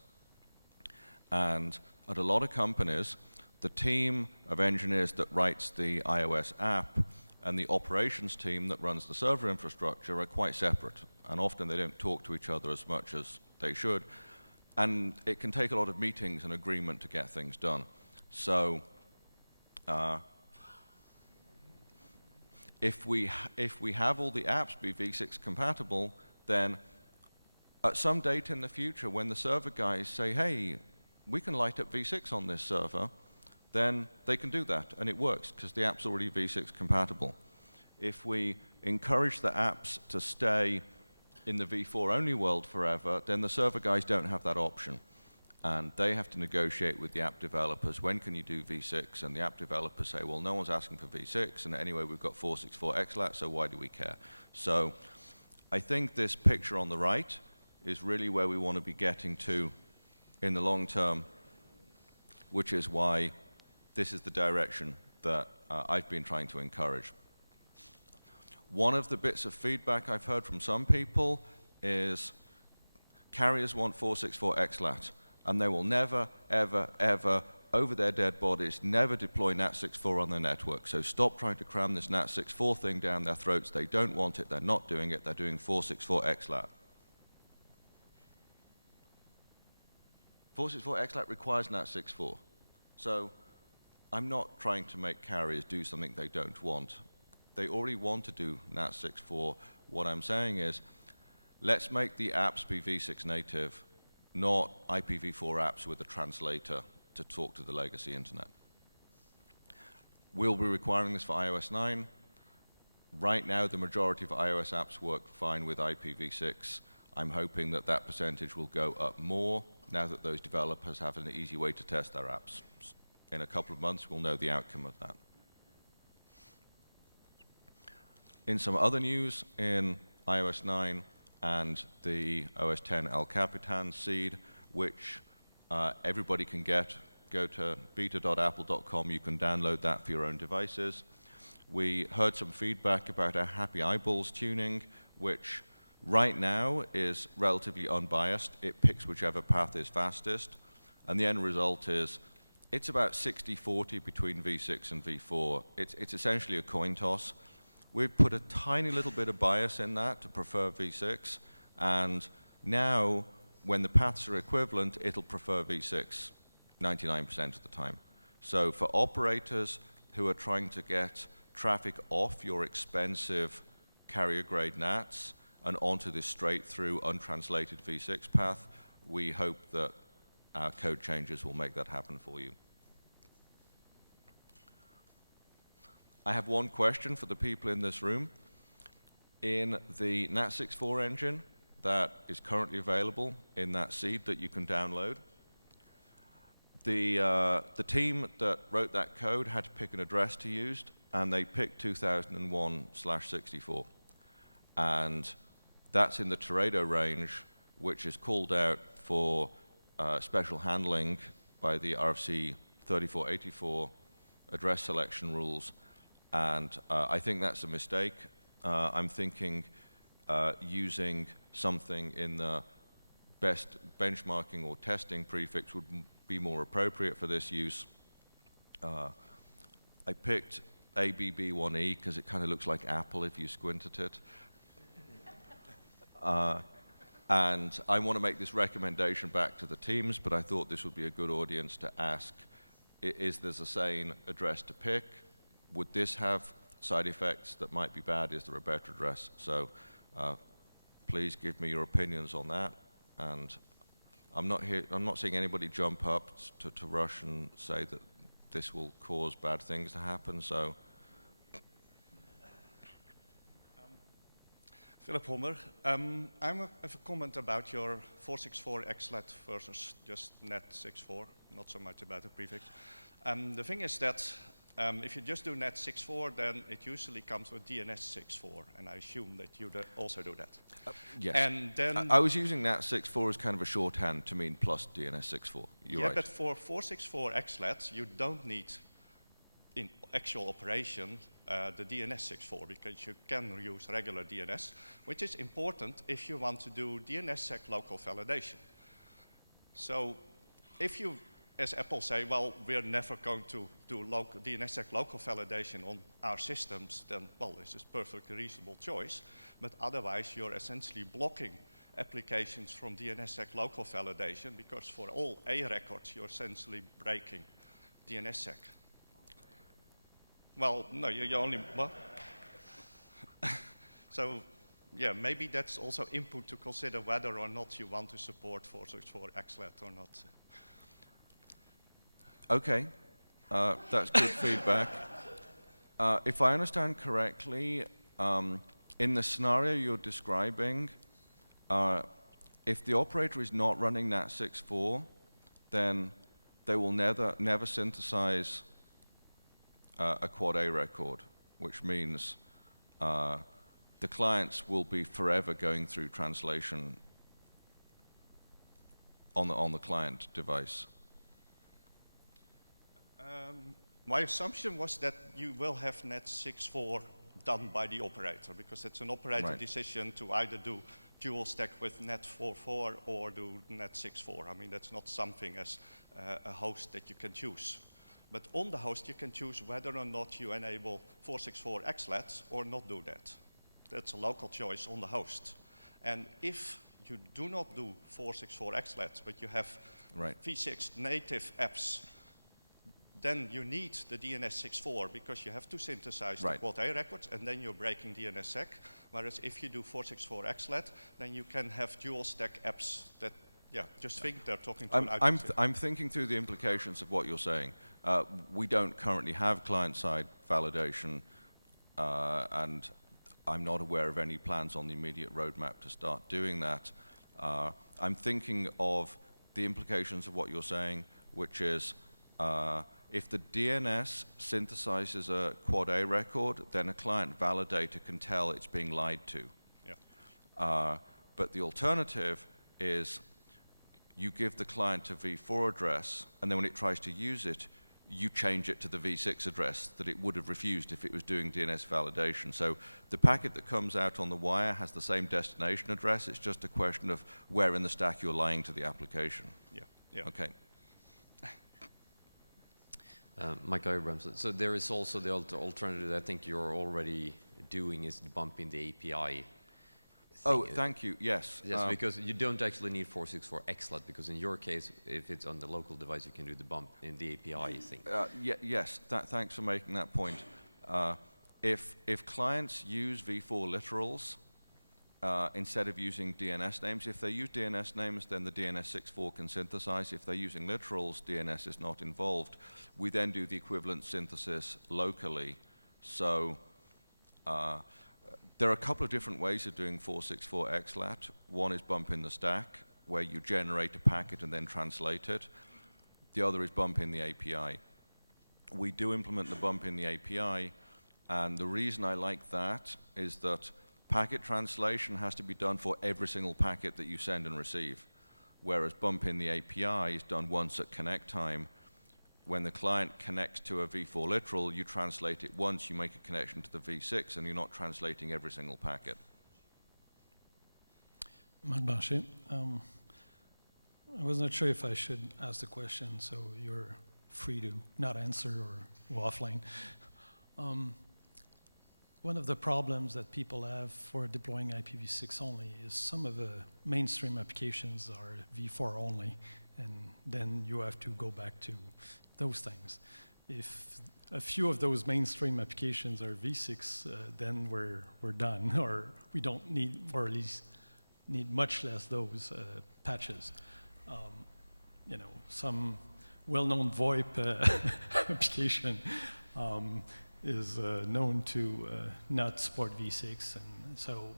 And at a lot of companies, the team of engineers that writes the iOS app and the operations team that runs the server infrastructure are quite separate. And often they don't talk to each other as much as they should. And it can take a lot of meetings and agreement to get things done. So if we have all the apps be v6 compatible, then at some date in the future when the server guys say, hey, we can light up v6 on this server, then they can do that, and it works because the app's already v6 compatible. If we encourage the apps to stay in the v4 only world forever, then the server guys don't have that option. And they have to negotiate with the app developers, when can you do v6? And the app developers say, well, no one's asking for v6, and anyway, we've got 464 XLAT, so why do we care? So I think this picture on the right is really where we want to be getting to in the long term, which is why this is the direction that I've been trying to encourage. One of the bits of feedback I've heard from some people is carriers want 464 XLAT, and they will never, ever, ever, over their dead bodies, never deploy NAT 6.4 on their network. So stop trying to cram this NAT 6.4 thing down their throats. They don't want it. They're not doing it. They're doing 464 XLAT. 464 XLAT requires NAT 6.4. So I'm not trying to make carriers do something they don't want. They already want to do NAT 6.4. What I'm saying is, let's make the apps be v6 native. not IPv4 apps with a translator to talk to the legacy internet. We'll be requiring this for iOS 9. Right now, the majority of iOS apps work fine with IPv6. I'm hoping that that percentage will go up more now that those developers have an easy way to test their apps. In a couple of months, we'll know the outcome of that. In some other news, in iOS 9 and the OS 10 El Capitan seed, which everybody can get, go to beta.apple.com, you can download that for your own devices. We heard some feedback about our Happy Eyeballs tuning, which right now is relatively unbiased. It picks whichever path is fastest, and the end result is it's about 60-40 between V6 and V4. It's essentially a coin toss. We've put a tiny little bit of bias in that to prefer V6, and now when the paths are equivalent, it'll prefer V6 99% of the time. So for operators who are trying to get traffic off your expensive carrier-grade NATs and onto this straight-through, untranslated V6 path, we hope that our code changes will make that happen for you. I have one question for the people in this room. In the NAT64 engine that is currently available in that seed that you can download, the team that wrote that code had to pick an address to use, and they picked 2001/64. And that's in the Teredo range, which is called out for special handling by the RFC 3484 address selection rules. And I think that's a mistake. I'm thinking using something in the best benchmarking or testing prefix would be more appropriate for this use. I picked ABB1E because it kind of looks like Apple if you squint at it. And I want to make this recommendation back to the teams, but I thought this would be a good audience to ask, is there a sane address to pick? Would this have side effects that might be bad? Is there a better address? So please give me your opinions on that. And I'm not seeing anybody jump up to rush and say that this will cause bad things to happen. So Philip Homer. I have a comment about your 464 XLET versus just NAT64, not so much about the prefix. The thing is that if you just do NAT64, then it usually comes with DNS64, and I assume that you also do that. Yes. And then I was using NAT64 as kind of a shorthand to mean plus DNS64. You're right. But for 464 XLET, you don't need, in actual operation, the DNS64, because you can use regular DNS, which is important if you want to do DNSSEC local validation. So if you, as Apple say, well, we're never going to do DNSSEC local validation on our systems, then, well, this is a perfectly reasonable choice. But otherwise, you're essentially blocking applications from DNSSEC local validation, because for all A records, you're essentially breaking DNSSEC. Well, no, you only, well. So, yeah, maybe that's also input to consider whether or not you want to support 464 XLET or not. Okay, that's good feedback. If I understand correctly, in the scenario you're describing, if the operator is not running NAT64, then they will never synthesize a quad A record, which means the clients will be forever going through translation on the client device. My assumption was that you will have NAT64 done by the operator, because it's an operator decision to either do dual stack with NAT44 or do NAT64. I mean, that's not something as a host that you can choose. But on the host, you can choose whether or not you enable 464 XLET or not do that. That's a local choice on the host. And if you do not do 464 XLET, but you have V6 native apps, then you need the DNS64 because you have to synthesize the quad A records, and then you're breaking DNSSEC. Whereas if you do 464 XLET, then you can have dual stack apps that Yeah, just think they're talking to an IPv6. I'm thinking through the implications of what you're saying. We don't currently have client-side validation, and I'm not aware of any plans on the immediate roadmap to start doing that. I'm thinking of the implications of what you're saying, which is if the DNS synthesizes a quad A record, then a client validator can tell it's being lied to. Yeah. But the alternative is you give the client a v4 address, and then when it tries to use it, you change it to the v6 address that it would have refused if it was doing DNS validation. So the packet that comes out on the wire has the same destination address. It's just a question of where in the stack you're lying to the application. Yeah. Yeah. Okay. Michael Abrams. So there is also the alternative that I think you're already doing is bumping the API. Oh, thank you. Yes. Yes, because you don't actually need 464 XLAT, because in your case, if it's on the local device, you can do the bump in the API thing. Yes. Thanks for making that point. If clients use v4 literals instead of using DNS names, if they use DNS names, then the DNS 6.4 can synthesize. If they're using literals, DNS is not involved. We then do the equivalent synthesis locally. So there are a couple of different ways of doing 464 XLAT. One is bump in the stack, where you generate a packet and then translate it. The other is bump in the API. We do implement the bump in the API, and the reason I like that is that packet translation has to be done for every single packet that you send and receive, whereas bump in the API is done once at connect time. When the client connects to a v4 literal, you translate it once, you make a connection to the v6, and you're not translating every single packet. Magbashi, I was not sure if I should ask the question, so you're free to not answer or waffling. One of the problems that people have for deploying IPv6 only is some of the mainstream applications are v4 only, and then you have to go back to those things. If a few of those mainstream applications are v6, then we're done, or we don't need, or at least need much less those patches. You know, some well-known VoIP application is known to not support v6, and so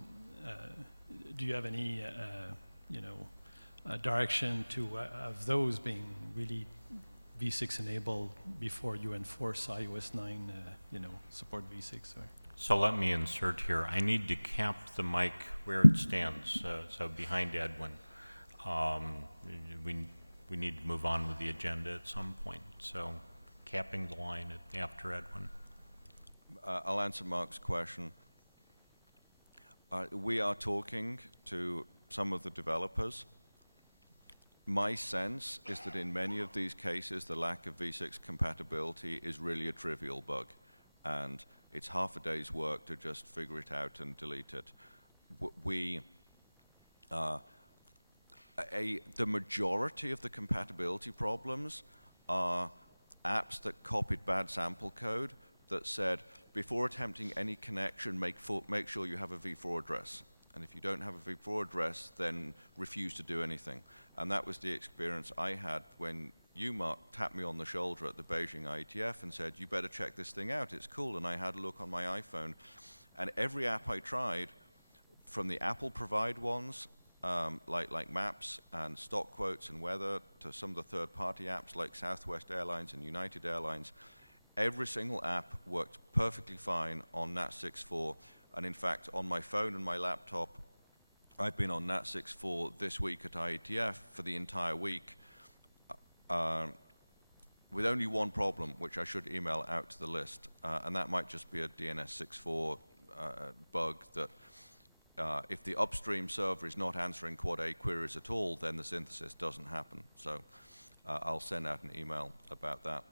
do you have any, you know, direction to have those being really v6 enabled before you enforce iOS 9, you know, support v6? Or? So let me insert here. I need to cap the mic where it stands, so behind Edwin. We need to move on with the agenda at some point. So capping the line after Edwin. I'll answer Mark's question. We are talking to some of the developers. My sense is that in many of these cases, the lack of v6 compatibility is really a trivial bug, and it's half a day's work to just figure it out and delete it. The majority of the compatibility problems are apps that copied bad sample code that said, before attempting any connection, make sure you have a v4 address. And if you don't have a v4 address, then refuse to do anything. And that was the experience I had when you, Mark, tapped me on the shoulder at the Beijing IETF and said, you better check this thing out, it's cool. And I had a look on my iPhone. And every app I tried, from the Apple provide ones, like Maps and Stock Quotes and Weather, to some of the third-party apps like Southwest Airlines and United Airlines, every single app worked perfectly fine on NAT 6.4. And in fact, on my phone and my laptop, I've been on NAT 6.4 this week at IETF for the entire week, with only one problem, which I should email out to the list, and that might just be a DNS 6.4 bug that if the upstream server is not answering quad A queries at all, then the synthesis doesn't happen. So I'll send out an email about that.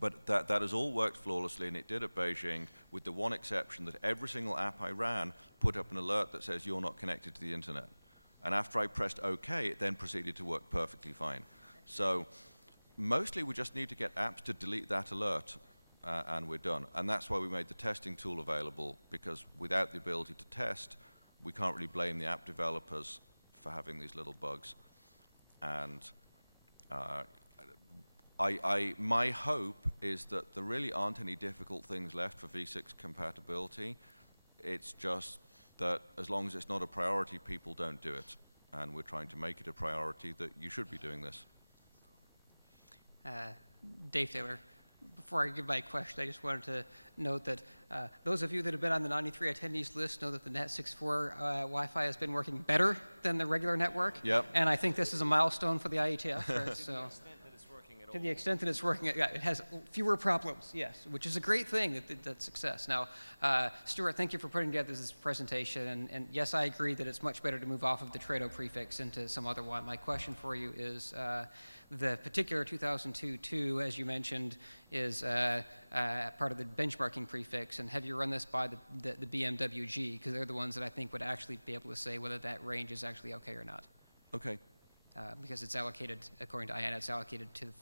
But that has all worked flawlessly, and it did at Beijing, with the one exception that every single app I ran put up an alert that says you're not connected to the internet. And after I pressed OK, it then proceeded to work perfectly fine. So mostly we just need to get apps to delete that alert, and we're done. And that's why we made the testing tool available, because without the ability to test, we can't really blame the app developers for having these little bugs. And my hope is that there really aren't any difficult things left for V6 compatibility. It's just that as long as it's not a priority, people don't do it. And we're trying to make it a priority that you should be doing this. Dave Taylor, before I give my question, I just wanted to note that those of you that have been on the 93 attendees list know that the Net 6.4 Wi-Fi has been working better than the regular network. Yep. And I think this is a milestone for the IETF. Right? So, to the extent that it's working, it has fewer problems, yes, which is a great thing, that's success. Now, Stuart, thank you for putting together this presentation, and yes, I agree that it's much better to move off of the Trado prefix into some other one. My question for you is, the particular 2002.2, as you mentioned, is part of the benchmarking prefix, and have you run this by the BMWG, because they're the ones that I think would actually be able to say whether that range is actually okay or not. Okay. Because it's allocated, according to IANA, it's allocated to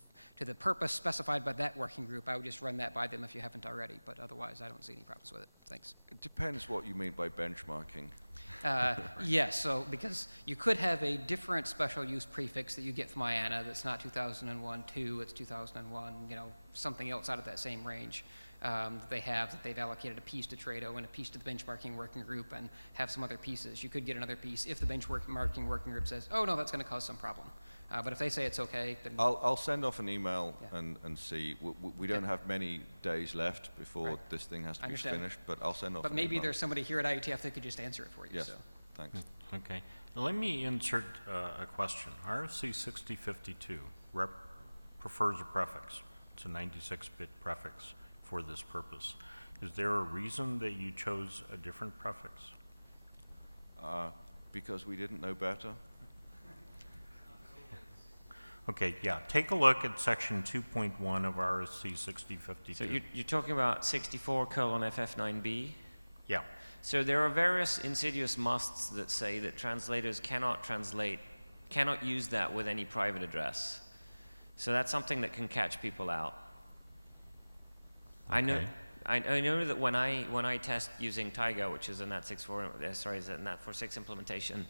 the purpose specified by that working group. I would just run that by them if you haven't already, but otherwise I don't see any problems with it. Thanks. It depends what you mean by benchmarking. Yes, so because you could have a different special use prefix that you get from IANA that's not 2001-2, it's 2001, something else out of that same range. That they've allocated a piece to Trado and a piece to the benchmarking working group and have some other pieces. You could get another piece if the benchmarking working group says, oh no, that's going to cause some problem. But if they say it's okay, then... I'll send off an email and see. We don't have many days left before this thing has to be finished, but I'll send off an email. But maybe there's somebody here at IETF that could just answer it for you. Yes, so. Thanks. Okay. Now let me insert a question. RFC 6052 prefers a prefix. It's a 96-bit prefix for this purpose. Is there a reason that you chose a different prefix? Because we didn't know better. Okay, yeah. Take a look at section 2.1 of RFC 6052. So you're talking about 64:FF9B? Yeah. So there are various insidious musts that say that translators cannot use that with any private address. So that's something that can catch people out. Okay. I know that when I test using Taiga, which is a Nat 4.6 implementation,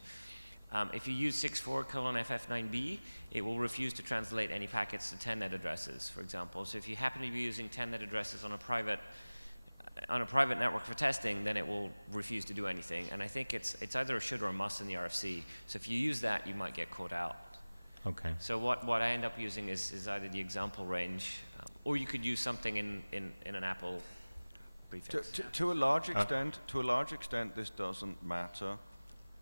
if you use 64:FF9B, it will refuse to translate any packets to 10 net addresses, for example. So if you happen to be using 10 net addresses on a private network for testing, then it will refuse to do anything. And I think it's either a should or a must in the RFC. So if you use that, you might get caught out. Okay. So what I end up using is either the example range, or you could use something in an Apple prefix. To a large extent, this doesn't matter,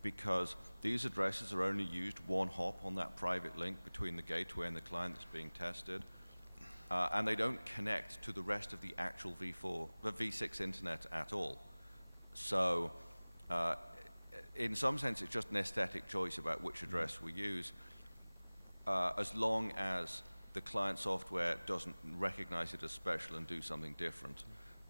because these addresses are only used one hop on that private link between the gateway and the client that's being tested, and they don't connect to the rest of the actual V6 internet at all. So in some sense, it's just an aesthetic choice about which address we use, as long as the client software doesn't recognize it as special and do something different.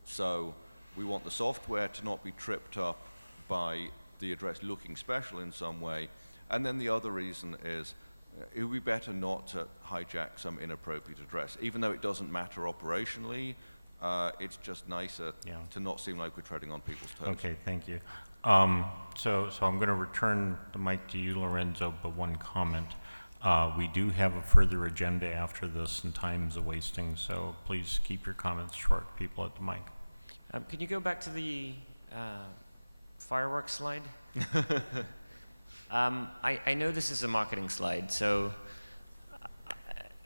So we want the software to not be tripped up by the address looking special in some way. And then the other reason is it would be better not to hijack some inappropriate address. Even though it doesn't matter operationally, it's just nicer to not seem like we're treading on people's toes. Okay, thank you. So I'm going to return the mic to you, Lorenzo, but one comment. We do have a further agenda after this, and time's a wasting, so please keep your comments short, people at the mic. Can you go back to the fireworks slide? I know this is a marketing slide, so,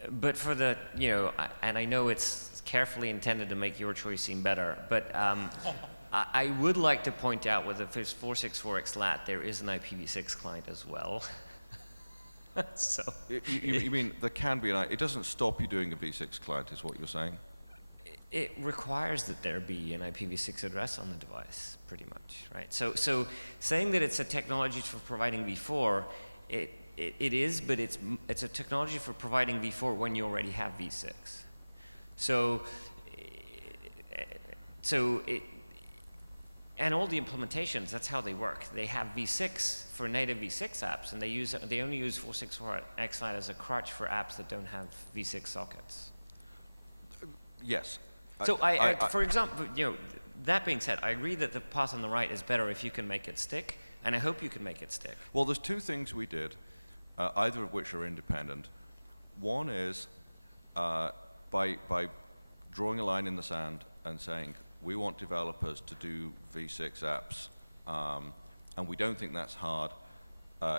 but for the, and I know it's carefully intended to make your choice seem better, but I would like to point out with the 464X lat, there is an IPv6 client as well. So you mean there can be it doesn't stop you doing a V6 client, is what you're saying? It requires that there be an IPv6 address on the device, pretty much, right? So saying that it's a technology for providing v4, it is, but it's a technology for providing v4 when you already have v6. And all the implementations, that's how they work. They have v6 for native v6 apps, and they only use 464X lat as a crutch for apps that don't have v6 sockets. Yes. So for example, that being said, I agree that the path on the right is better if you can make it stick, and I hope you can make it stick. Well, there's two things we did. either of which are independent. One is by drawing a line in the sand and saying, we want developers to do V6 apps, and we don't think that's hard.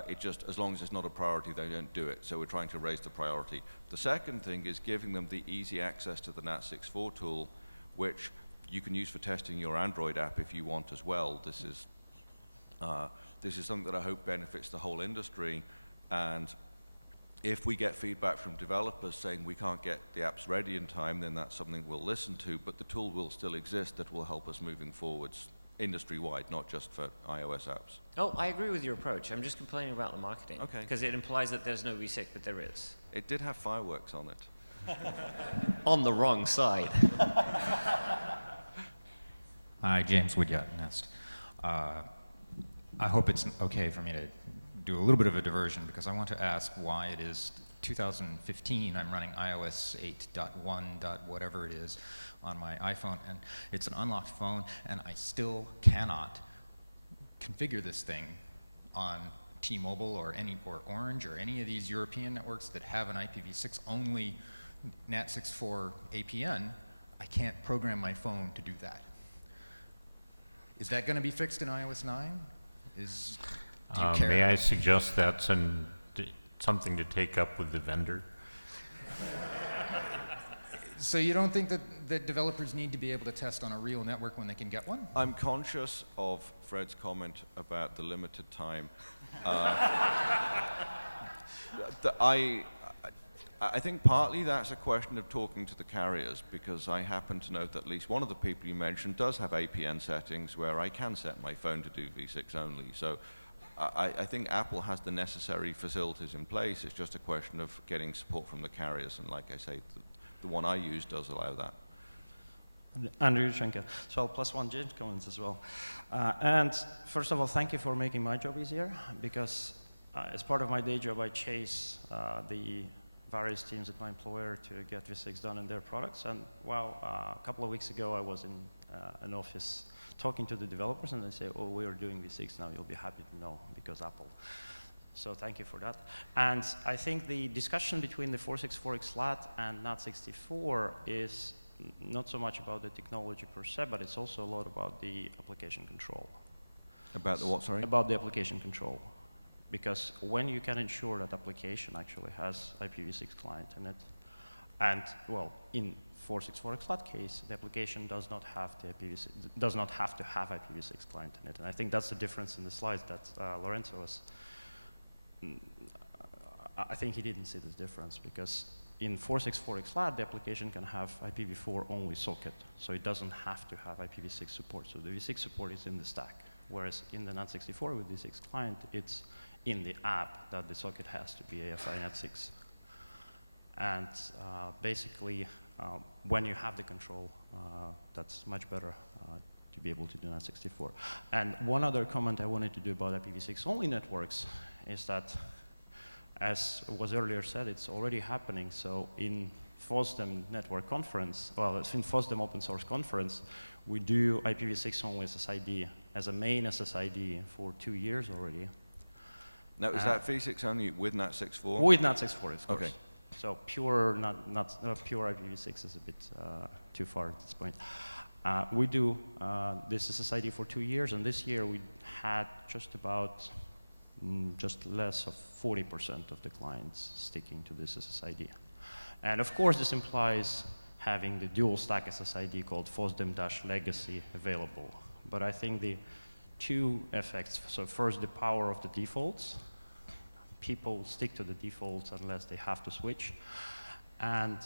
It just, as long as it's not a priority, they don't do it. So we're trying to raise the priority. The second thing is giving them the easy access to the NAT64 tool, which you can use for testing your Android app if you want as well. This is something that I hope benefits the whole industry. And if we get feedback from developers saying we can't get the apps ready in time, then that's something we'll listen to. But the tool will still exist that will help us moving forwards industry-wide, not just for iOS apps. Oh, I agree with your approach. I'm just complaining about the marketing. Okay. Because it implies that there's no V6, but there is. It did have fireworks on it. On the wrong side. Hi, James Woodyard, Nest. I hope it's okay for me to do a little bit of a diversion, because I want to ask why it is 2015, I'm running iOS 8.1. whatever it is on my iPhone, and it's an unlocked phone, and I still cannot configure this thing on T-Mobile or Orange or any of these European networks that have an IPv6 only NAT64 APN. I can't program my phone to do that. Is that going to be fixed in iOS 9? Do you care? May I suggest that's something to take up with the vendor? So you don't think that developers need to be able to test on a real network when they can get one? I'm conscious of Fred's comment about the limited time. I think partly that's a question of talking to the carriers, because I happen to know that at least one of the people you mentioned does have APN settings where I can set my phone to do V6 only. So I think Apple has the necessary facilities in place. It's just a question of getting support from the carriers, and like I say, the one I use does allow that. Andrew Schenker. So I'll plus one James comments as well. And first of all, thank you for making my job easier, because as part of my day job, I chase the various teams at my employer to get V6 done in their products. And well, a couple of weeks ago, I was in an office talking to the developers, and they say, oh, we are doing V6 now, you'll be happy to know, because Apple. So thank you for that. And I think the discussion between the 464X-LAT and NAT64 is not so much about the technology per se, but it's also a lot about the application control. About the what, sorry? About the application control. Because when you can ensure that application actually has IPv6 client in it, and well, in 464X-LAT case, the application does not have the IPv6, does not have to have IPv6 client in it. And I think that's the difference in the slides that Lorenzo was. I think he didn't see this difference, because in 464X-LAT, the application can have IPv4 only socket, so it doesn't have to have IPv6 support. So the V6 support is in the stack, whereas in the NAT64 with V6 client, it's in the app that the socket has to be AFI NAT6. And basically, when you have the control, that's much better to be able to do NAT64. And one other comment I wanted to do about IPv6 only networks is that, as was earlier said, it's already happening. So in FOSDEM network conference, well, it's in FOSDEM open source conference, we do IPv6 only SSID as a main SSID for 2 years already. Now, is that V6 only with NAT64? With NAT64, of course. Okay. So pure pure IPv6 is a bit too far at this point. We do this SSID for 2 years, and this year we had just about just less of 40% of the clients sticking to this SSID. And of course, this implies having the dual stack SSID called FOSDEM-legacy available. But I think the two effects, so first, the power of the defaults. People stick to the defaults unless they have to switch. And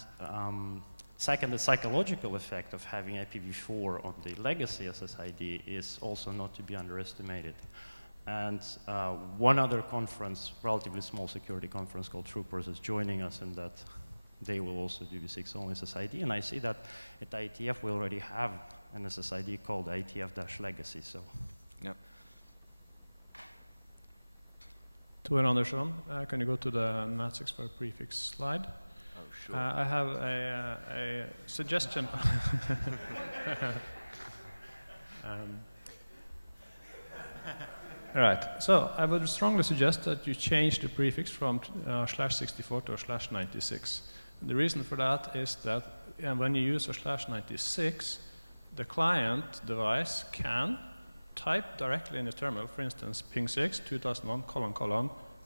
second, the psychological effect of having IPv4 on the legacy SSID is also not to be underestimated. And one other conference, relatively small security conference called Troopers, is joining us in that they will also do V6 only SSID. And I see that at IETF we already have an SSID called IETF-legacy. So, yep. Tor Andersson, can you go to the NAT64 prefix slide? Oh, sure. I have a suggestion. All right. So I would strongly suggest that you change the prefix from /64 to /96. And the reason for that is that when you use a /96, the client device can type directly in the terminal, for instance, ping6 2001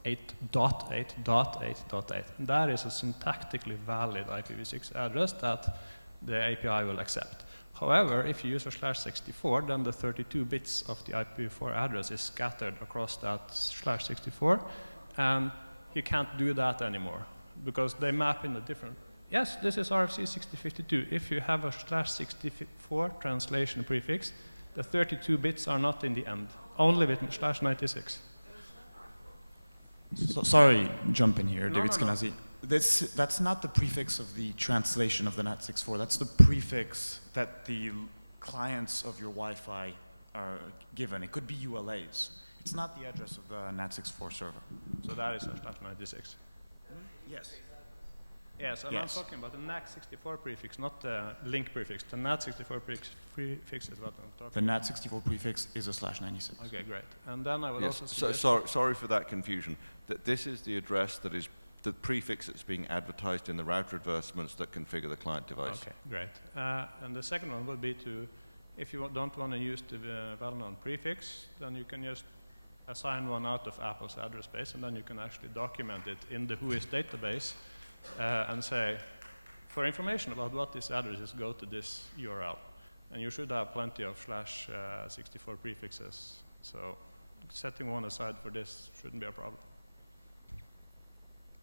8.8.8.8. And that is a syntactically valid IPv6 address that the API will accept. However, if you use a /64, then the 32 bits of the IPv4 address is scattered across that /64, and you can't do that anymore because they map in a different. Yes, this is RFC 6052. If you have a /64 translation prefix, the 32 bits are not in the end, only with /96. So, sorry, jump in here, No, David no, no. Skenazy. That's not the prefix of the translation of the NAT64. That's the prefix that the clients of your Wi-Fi are given. It could be ULAs. It's not the address of the NAT64 server. So that is a /96. Yes. Yes, and Yes. I'm talking about the NAT64 prefix, not the link prefix. The NAT64 prefix is what I'm talking The about. NAT64 prefix is a /96. Okay, great. And then I will Yes, also so, suggest... sorry for that confusion. This is the address that is the prefix that's being advertised in the router advertisements that configure the client device. Okay, great. And the second one will be to, if you don't want to use the well-known prefix, then you can just assign one out of Apple's address space, and then you can actually document it in the WHOIS database and say, for information about what this address is, go to this URL. And you should have plenty of /64 prefixes. So setting one aside for this shouldn't be a problem.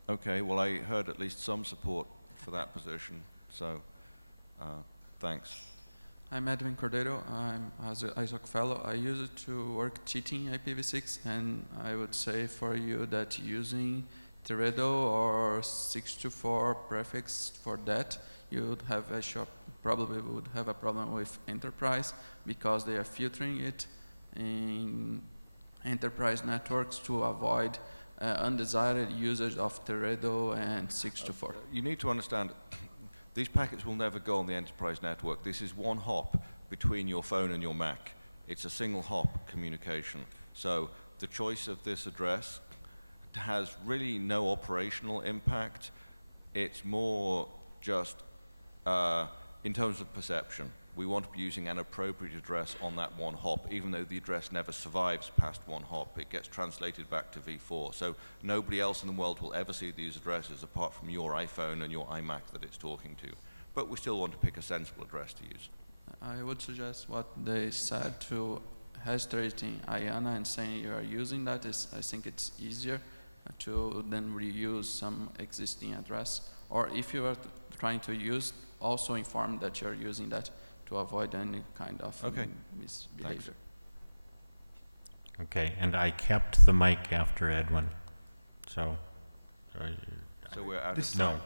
Okay, well, I heard at least some support for that position, so thanks. I'm Edwin Cordeiro. I'm as an ISOC fellow. I use it to work cheating IPv6, and I would say for you that using Teredo or 624 prefix for that, you would have probably would have a problem with enterprise because they are filtering it in enterprise networks to avoid undesired usage of Teredo and 624. You need to understand, these packets will never go on the enterprise network. This is one hop between your phone and your Mac. It's a single hop communication. So the choice of this address has really no operational impact. It's more just in terms of perception. We want to be using an appropriate address on that one hop, even though the address never survives past one hop. It gets translated back to v4. So nobody else in the world will ever see these addresses apart from your iPhone and your iMac that it's talking to. But we still want to pick a sensible address to use. I would suggest what they said to hesitating IANA and saying you are using that is, I think it's easier to then reuse some existing address. Or if you are trying to use, also inform that you're using that to avoid any kind of misbehavior. Thanks. Okay, and I kept the mic after Edwin, so. So we're out of time. No.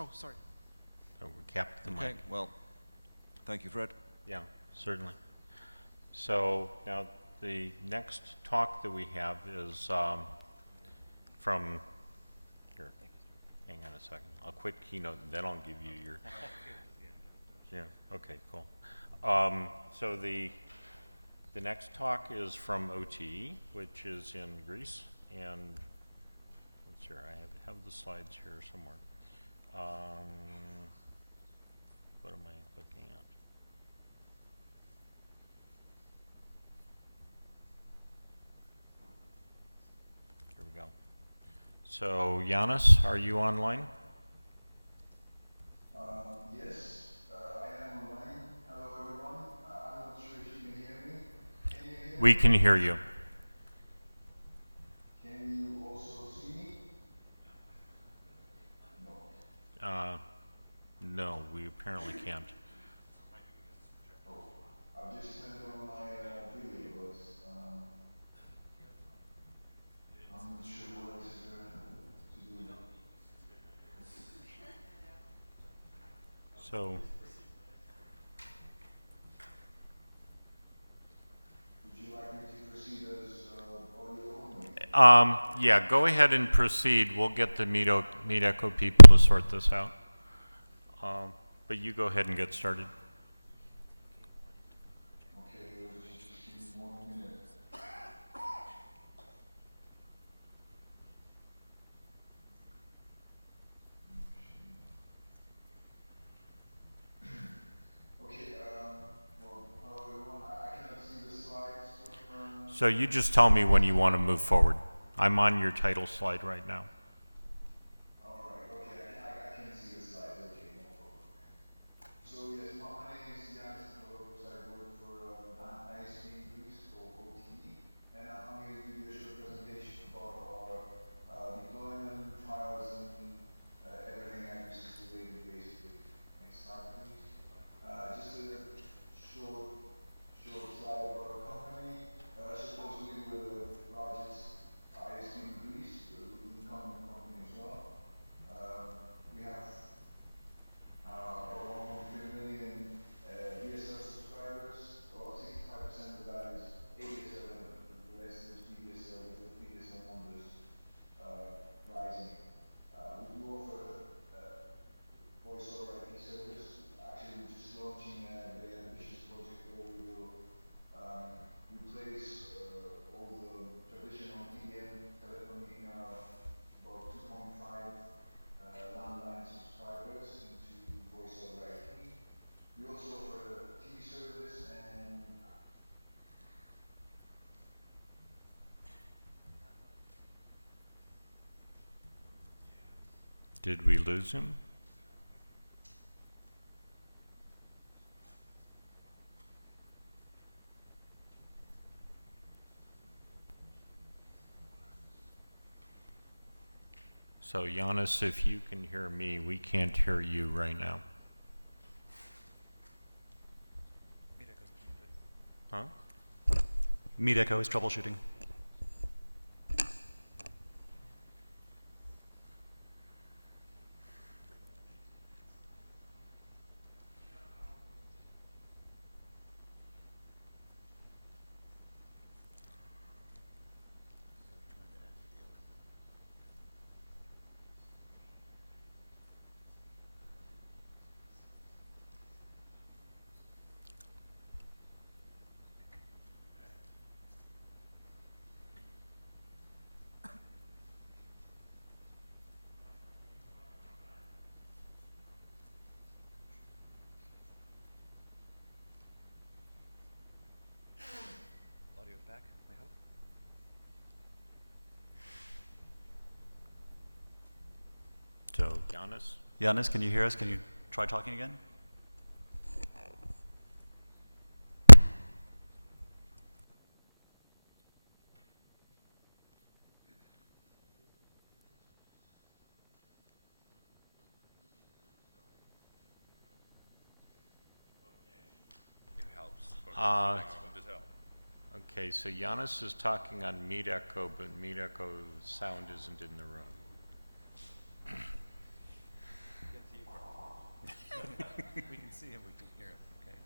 Oh, sorry. So we kept the mic. Okay, well, thank you, Fred. Yeah, certainly. So now the next talk that we have is from, here, hang on a second. A quick keynote, then I'll give you your, yeah, okay, cool. So the next talk is from OTE, which is in Greece, and let's see, I have the slides here somewhere. What am I looking at? Here we go. So Yannis, are you online? Yes, I am online. Hello, everyone. I'm not sure if you can hear me. Can you hear me? We can hear you. Can you also see me? No. No, we apparently can't. Oh, I've just turned on my video, but I'm not sure what else to do. So. Would you like me to proceed as audio only? Yeah, go ahead and proceed. We'll get the MeetEcho people to sort this out. But you go ahead and get started. Okay, just give me 1 minute. So you just tell me when you want to move forward. I'm on your title slide right now. All right, okay, I can see the slides, okay, no problem. So yes, my name is Yannis Nikolopoulos. I work for an ISP in Greece called Colitti, and I'm here to give you a short presentation about our deployment, trials, and everything IPv6 related, basically. Next slide, please. Just a short slide about our company. Supposedly we're the largest ISP in Greece, we're the incumbent company as well. We have about 1.3 million DSL subscribers. About 65% of that is ADSL, and the rest is VDSL, with the VDSL numbers rising. We do offer voice over IP service. Actually, we're just launching a very ambitious project where we will replace all the traditional TDM telephony in our about 2.5 landline subscribers into voice over IP. We also offer a TV service and Did we lose him? So Yannis, if you can hear me, we can't hear you right now. Huh? Meet Echo is troubleshooting. Audio's back, I hope. So Yannis? Yannis, can you hear us? Can you try talking again? Okay, so Yannis is talking on Meet Echo, but Meet Echo's sound isn't in the room. We can see him, we can hear him, okay.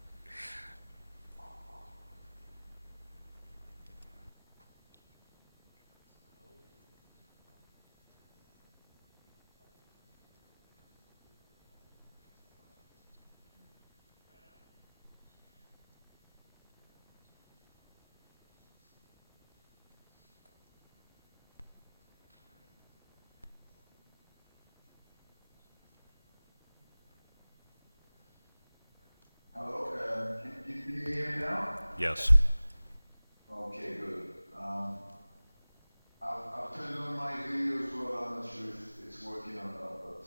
hello, can you hear me now? Yes. Okay, good. I've turned on my video as well. I'm not sure if it's working or not, but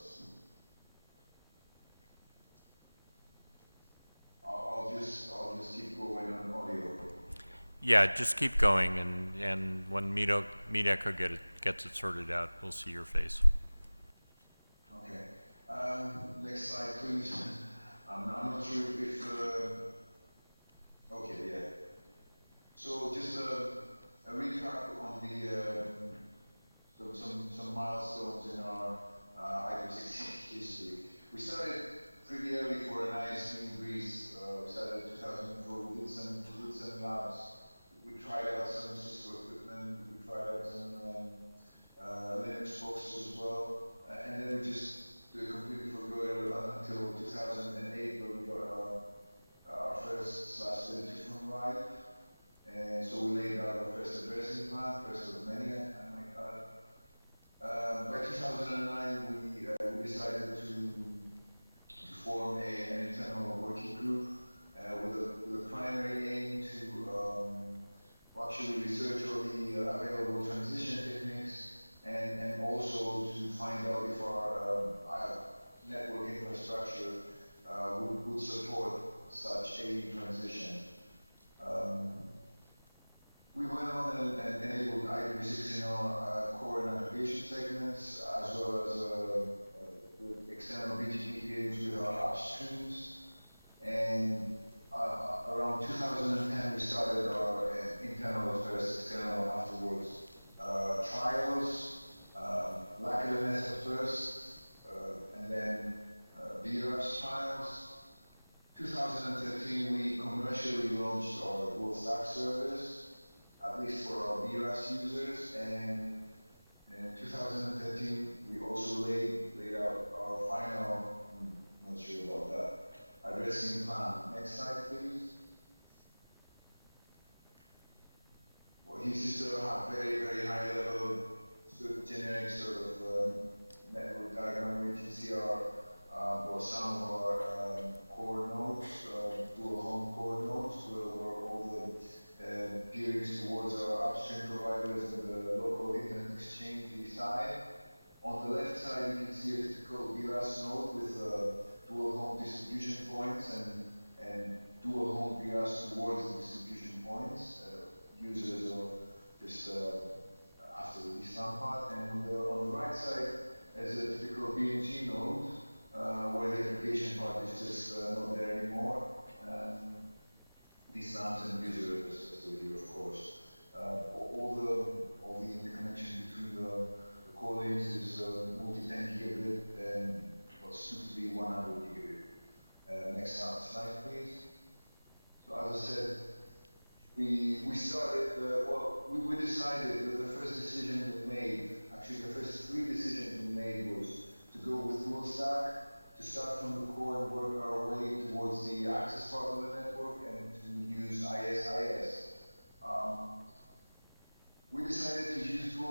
I'll just keep going on audio. Yeah, just keep going, and when Meet Echo gets it sorted out, we'll see your face. Okay. Next slide, please. I'm not sure if okay, yeah. So just a recap on the some milestones in our IPv6 history. We started pretty early for an ISP in Greece. We started in 2004. We did some labs. We tried out some Cisco equipment. We tried out some Linux boxes as well, and then we just completely forgot it until 2008, where we got our first /32 from Ride. And so we laid out our first addressing plan, first of many, I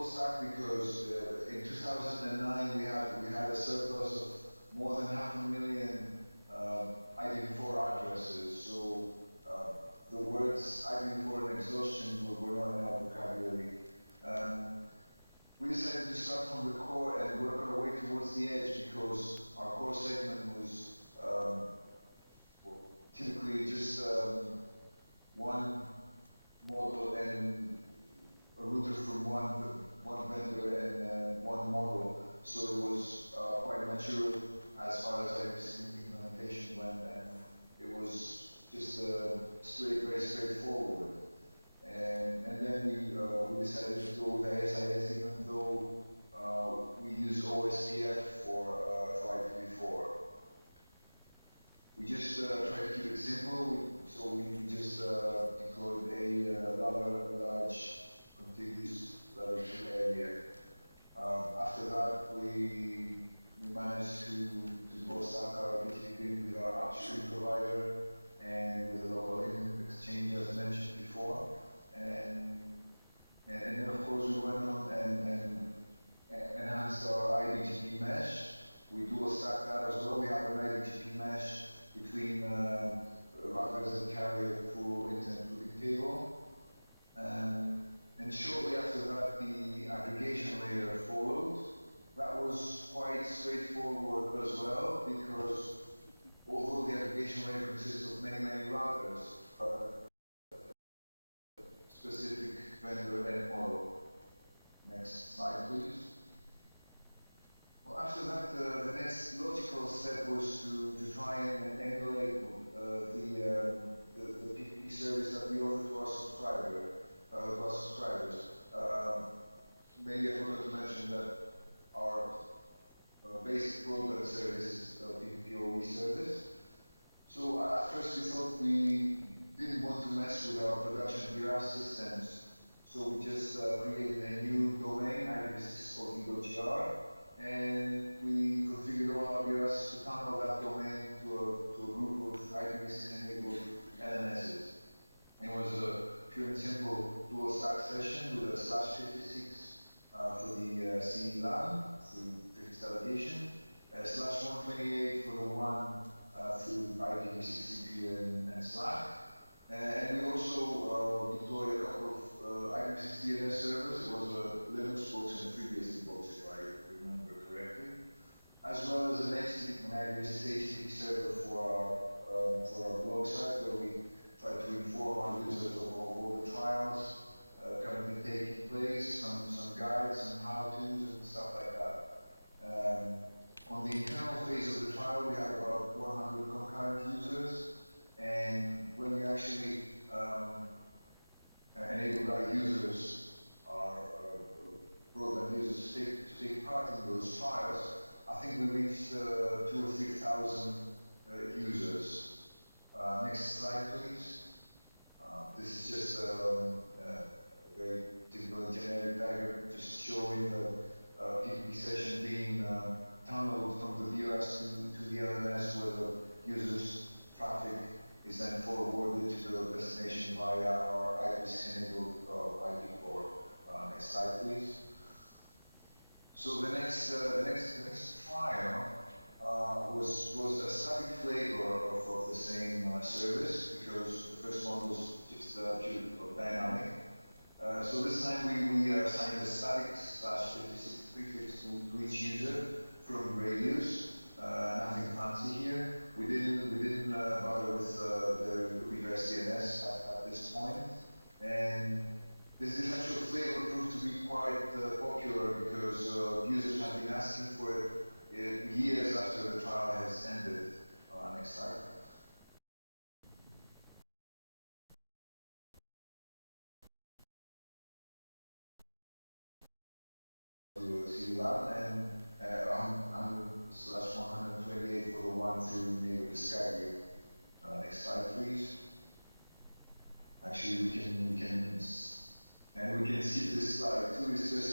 dual stack because in 2009 we had a surplus of more than 500,000 IPv4 addresses. So the words IPv4 and exhaustion were not in our vocabulary. We decided to start from the core and work our way towards the edge because our core segment was typically just one model and a router from one vendor and one model. So it was quite mature as far as IPv6 implementation went, and it was just very straightforward. And then we decided to go with ASIS, even though we use OSPF for IPv4. We just try to keep it simple, so we just deployed a large contiguous level 2 area. After that, we managed to both stack our BTP with our upstream provider and with the local exchange as mentioned before. And then of course we went on and enhanced our IDGP mesh. We dual stack that as well. We have an IDGP mesh between routers that carry a full internet routing table. And shortly after that, the aggregation layer followed. That was quite straightforward as well because although the aggregation layer consists of many routers, specific vendor and model. Next slide, please. Well, after that, the next logical step was to try and emulate the PPP service that we offer to our subscribers. Maybe I forgot to mention that our basic broadband service is a PPP OE service. So at first we thought we didn't want to mess with our production BRS systems, so we just created a new domain, IPv6 and we configured all our BRS to tunnel that domain to a group of IPv6 enabled LNSs. It was a pure and simple dual stack session with a /56 for the CLAN through prefix delegation, /128 for the one through IPv6 CP and Slack. And we also deployed a couple of IPv6 DNS servers. It was a Linux box and a FreeBSD box, if I remember correctly, as well as an IPv6 HTTP server for our blog site, where we try to inform our users of all the trials currently taking place, some guides, some how-tos, and stuff like that. On the internal phase of the trial, we have about 100 concurrent users, and when we actually enabled our users, our broadband users, to take part in those trials, I think we reached 2,000 or 3,000 users. Next slide, please. This is just a very typical generic diagram, just showing the PPP session being tunneled from the VRS to the LNS, where the user's traffic is then forwarded to the destination via our IPv6 enabled IP core. Next slide, please. So the next trial was a static flavor of the same service, because the first one was just pure dynamic. So this time we assigned a static /56 prefix to each user from radius. Nothing fancy here. We didn't bother with the reverse DNS at this point, and this actual flavor proved to be quite popular because users have been asking for it years after the trial has ended. Next slide. To CLAN and /128 for the one through neighbor discovery. Next slide, please. Actually, we can skip this slide too. It's just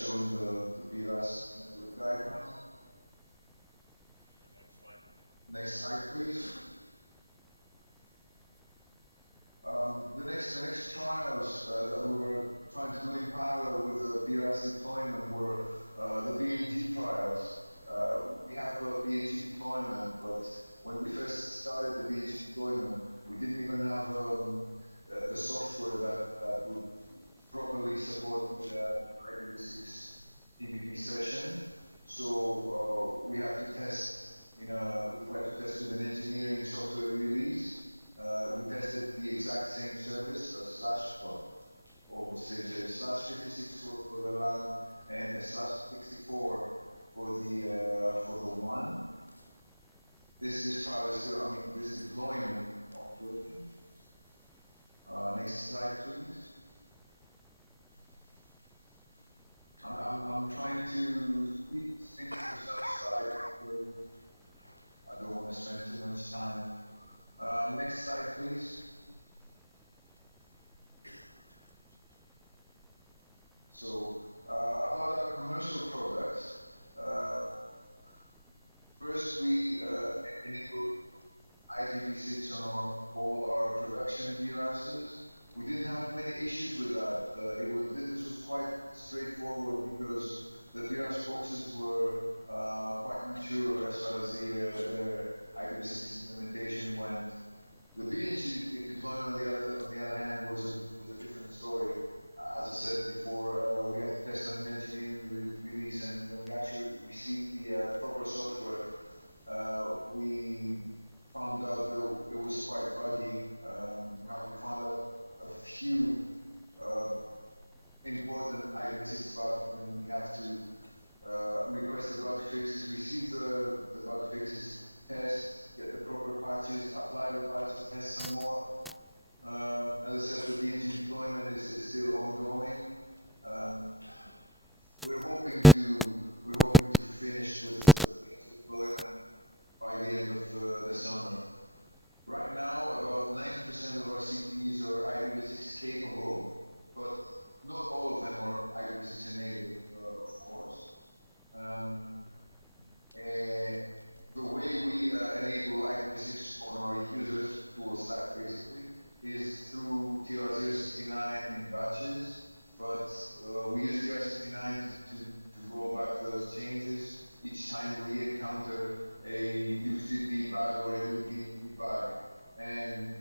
showing the BRS network diagram. Next slide, please. The next trials that we were trying to do in parallel with IPv6 PvP session. So we have to test we have to test with an engineering software release. We tested the exact same service, almost same service, /56 for the LAN and a /64 for the WAN. This trial is still, this deployment ongoing. Next slide, please. I'm trying to speak to the side. I don't want to spend too much time. Next slide, please. So, about our commercial products, first we enabled IPv6 on all our production VRASs. We didn't have many issues with that. This was quite straightforward because the VRAS boxes were quite mature as far as their IPv6 implementation went. The BNG deployment, on the other hand, was a different story. As I said before, we had to test on engineering release, and when we actually received the proper software, we found out that it was quite buggy. We found out a few important IPv6 bugs, and we have to request the bug fixes, receive the bug fixes, test, get the proper patches, apply the patches, test some more. As I said, the BNG deployment is still ongoing. We're hoping to finish with the BNG deployment by the end of the summer. Right now, about 90% of our CPEs are IPv6 capable, but not all of them are IPv6 enabled, of course. The way we enable IPv6 on our users, tool stack basically, is through TR069 in batches, but we use TR69 to roll back those changes each time we encounter a new CPE bug or a new PvP bug. And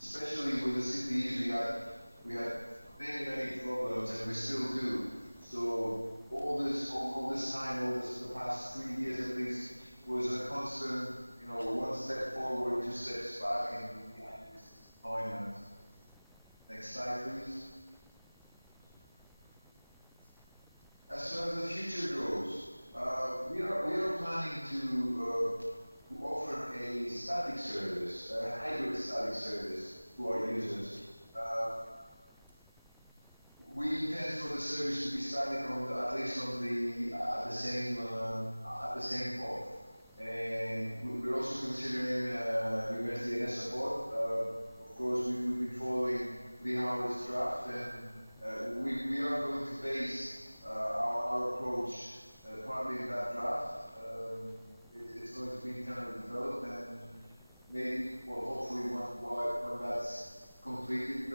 especially with the CPEs, we had many problems, and we still do. So all this time, the past 3 years at least, was a constant, one step forward, 2 steps back in the IPv6 deployment. Next slide, please. As far as the future goes, we are planning to offer a static service, a hybrid static service to our users. We intend for the service to be static at least at the same port. And we're also considering reverse DNS support. Of course, we've been following Lee Howard's draft, and we are going to base our approach partly in that draft. It's going to be internally developed, and maybe, hopefully, when that's completed,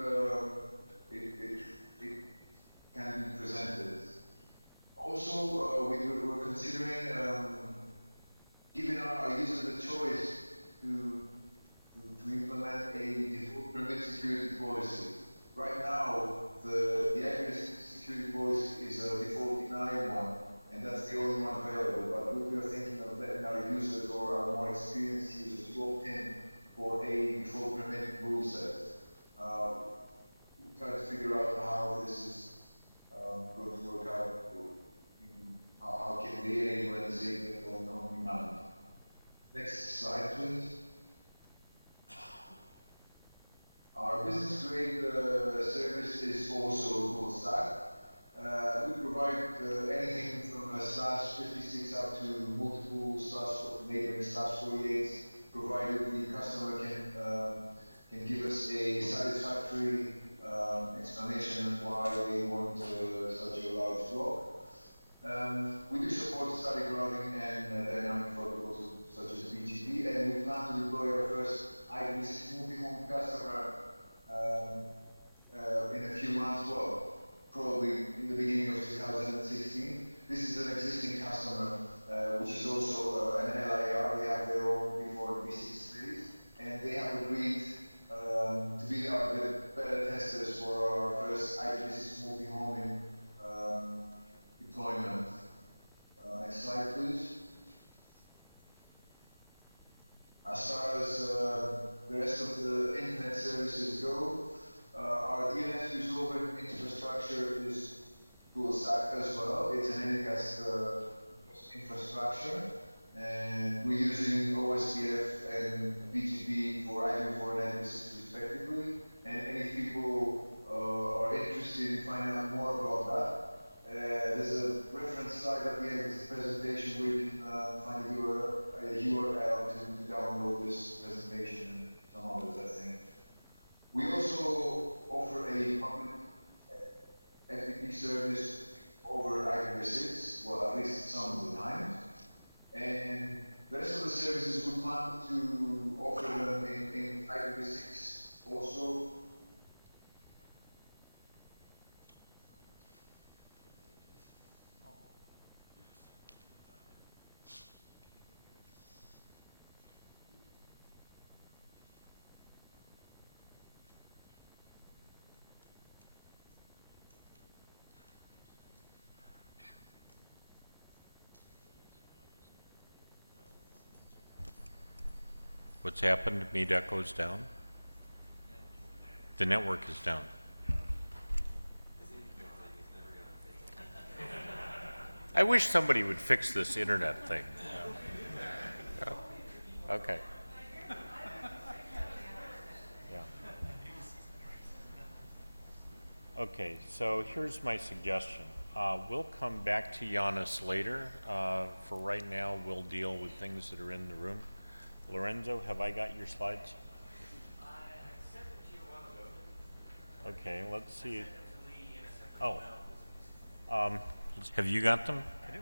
it can be presented. Also, we're considering giving our users the choice to implement a default permit security policy. Right now, the IPv6 security policy is a default denied one, and that's the only one available. But we are thinking of letting our users or our more experienced users opt in for a default permit rule set. We'll try to figure out how this is going to work out. How can we enable and disable it on demand? Next slide, please. Our business grade service is also full stack. We provide anything from a /56 up to multiple neighboring /48s, provided the customer can give us a satisfactory explanation of why they want such a large block. We do support static routing and dynamic protocols such as BGP, and we plan to deploy our first IPv6 multi-home customer in a few months, probably in the beginning of 2016. This is an existing customer, which is also an LIR. They have their own v4v6 space, and they have agreed to be the beta testers for our first IPv6 multi-home well. It's an Anycast infrastructure, and we're using OSPF and BGP for IPv4 and IPv6 respectively. And if people are interested in finding out more about that, there's a reference slide at the end of this presentation where you can find a URL to download this presentation and some others, I think. We also offer a public FTP service over IPv6, well, at least some of the time. And the rest of the services we plan to offer them in IPv6 also. What's happened? Meet echoes down? The network is down. I wish somebody would fix this internet thing. Okay. Yeah. Okay, so here's my suggestion. We'll come back to Yannis later. For right now, we'll deal with things that are in the room. Lorenzo, have I got your slides? Okay, let's see. Oh. Have you got them? I do.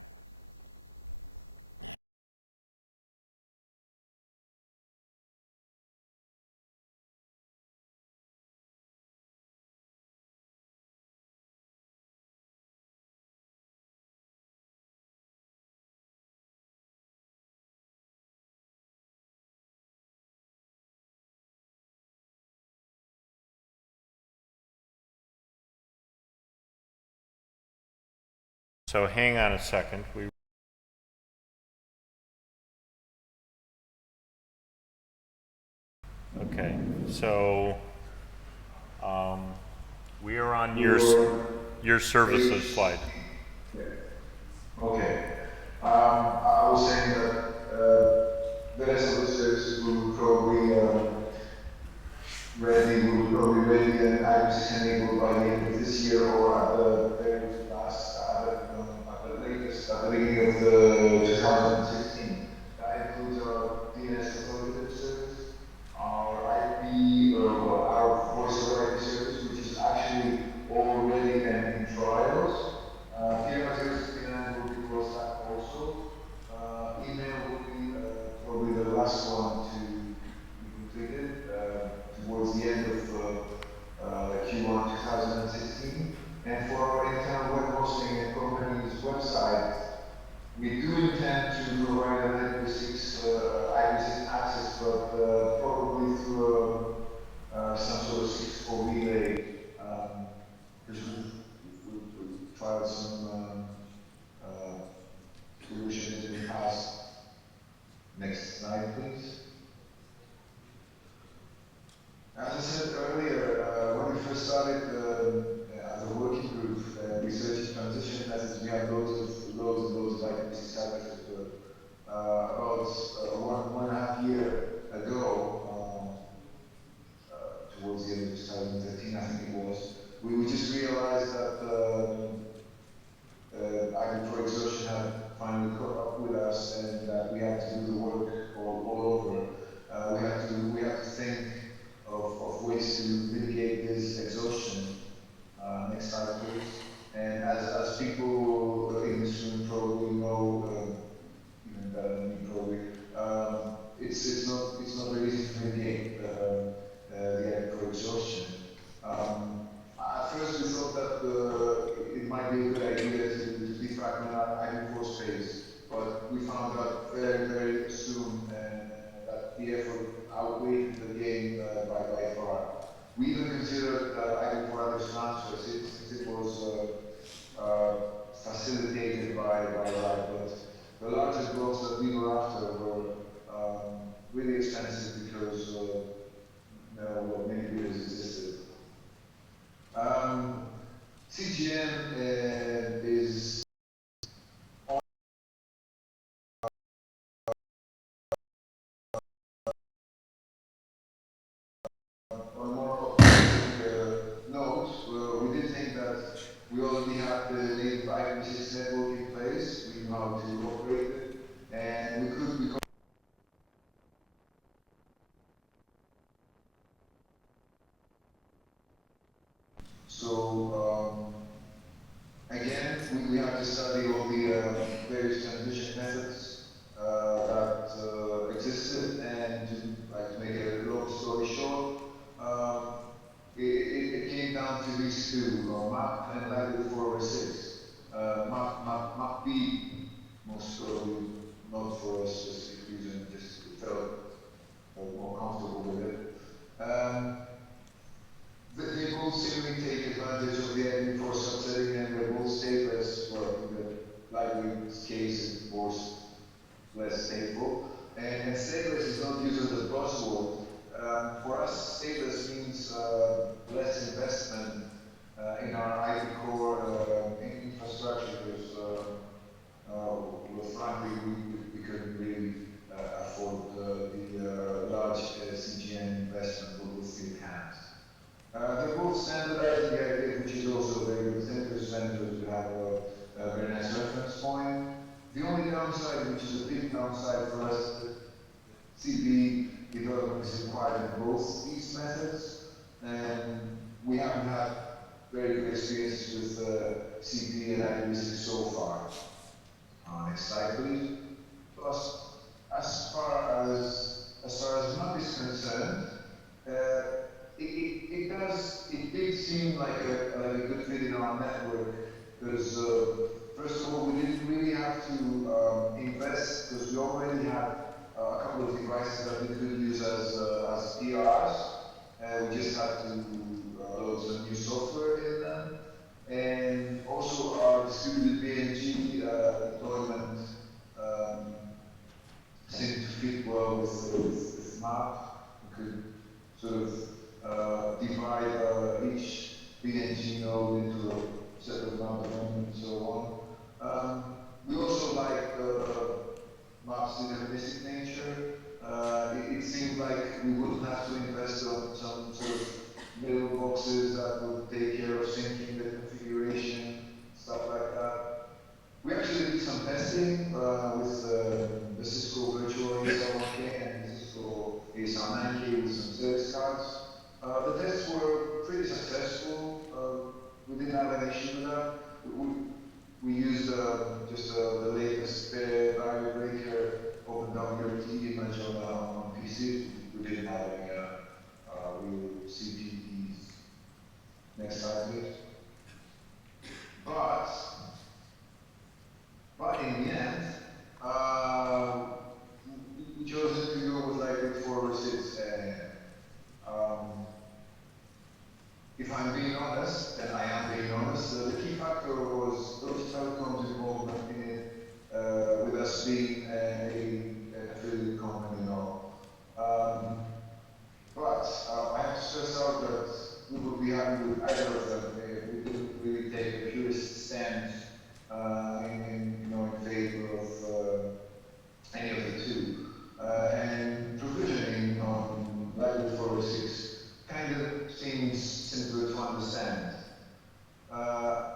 So hang on a second. Okay, so we are on your services slide. Okay. I was saying that the rest of the services will probably ready and IPv6 enabled by the end of this year or at the very last, at the latest, at the beginning of the 2016. That includes our DNS authoritative service, our our voice over IP service, which is actually already in trials. TLS069 will be closed out also. Email will be probably the last one to be completed towards the end of Q1 2016. And for our internal web hosting and company's website, we do intend to provide an IPv6 access, but probably through some sort of 6-4 relay, because we've tried some solutions in the past. Next slide, please. As I said earlier, when we first started as a working group, researching transition methods, we had loads of IPv6 addresses. About 1.5 years ago, towards the end of 2013, I think it was, we just realized that IPv4 exhaustion had finally caught up with us, and that we had to do the work all over. We had to think of ways to mitigate this exhaustion. Next slide, please. And as people in this room probably know, even better than me probably, it's not very easy to mitigate the IPv4 exhaustion. At first, we thought that it might be a good idea to defragment our IPv4 space, but we found out very, very soon that the effort outweighed the gain by far. We even considered IPv4 address transfer since it was facilitated by that, but the largest blocks that we were after were really expensive because many bidders existed. CGN is working place. We know how to operate it, and we could become. So again, we have to study all the various transition methods that existed, and to make a long story short, it came down to these two, MAP and Language 406. MAP B, most probably not for a specific reason, just felt more comfortable with it. They both seemingly take advantage of the MD4 subsetting, and they're both stateless. Well, in the Lightweight's case, it's more less stable. And stateless is not used as a buzzword. For us, stateless means less investment in our IP core infrastructure, because well, frankly, we couldn't really afford the large CGN investment with the hands. They're both standardized in the idea, which is also a very good thing, because vendors will have a very nice reference point. The only downside, which is a big downside for us, CP development is required in both these methods, and we haven't had very good experiences with CP and IPv6 so far. Next slide, please. Plus, as far as MAP is concerned, it did seem like a good fit in our network, because first of all, we didn't really have to invest, because we already had a couple of devices that we could use as PRs. We just had to load some new software in them, and also our distributed BNG deployment seemed to fit well with MAP. We could sort of divide each BNG node into a separate amount of them and so on. We also like MAP's deterministic nature. It seemed like we wouldn't have to invest on some sort of middle boxes that would take care of syncing the configuration, stuff like that. We actually did some testing with the Cisco virtual ASR1K and the Cisco ASR9K with some service cards. The tests were pretty successful. We didn't have an issue with that. We used just the latest barrier breaker OpenWRT image on PC. We didn't have any real CPEs. Next slide, please. But in the end, we chose to go with Lightweight 406. If I'm being honest, and I am being honest, the key factor was Deutsche Telekom's involvement in it, with us being an affiliate company and all. But I have to stress out that we would be happy with either of them. We didn't really take a purist stand in favor of any of the two. And provisioning on Lightweight 406 kind of seems simpler to understand.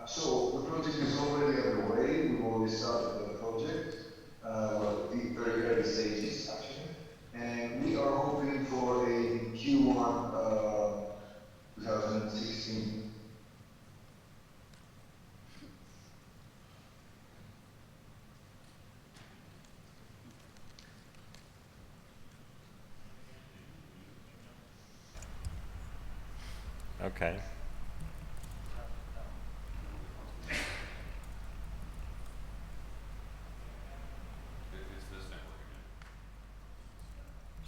So the project is already underway. We've already started the project, well, the very early stages actually, and we are hoping for a Q1 2016. Okay.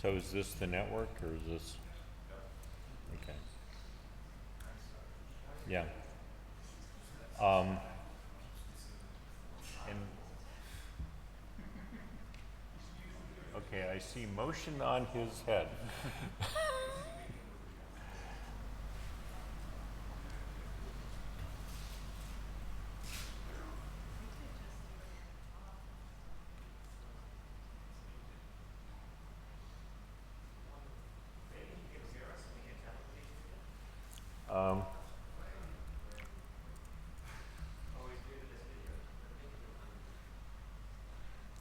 So is this the network, or is this? Okay. Yeah. And okay, I see motion on his head.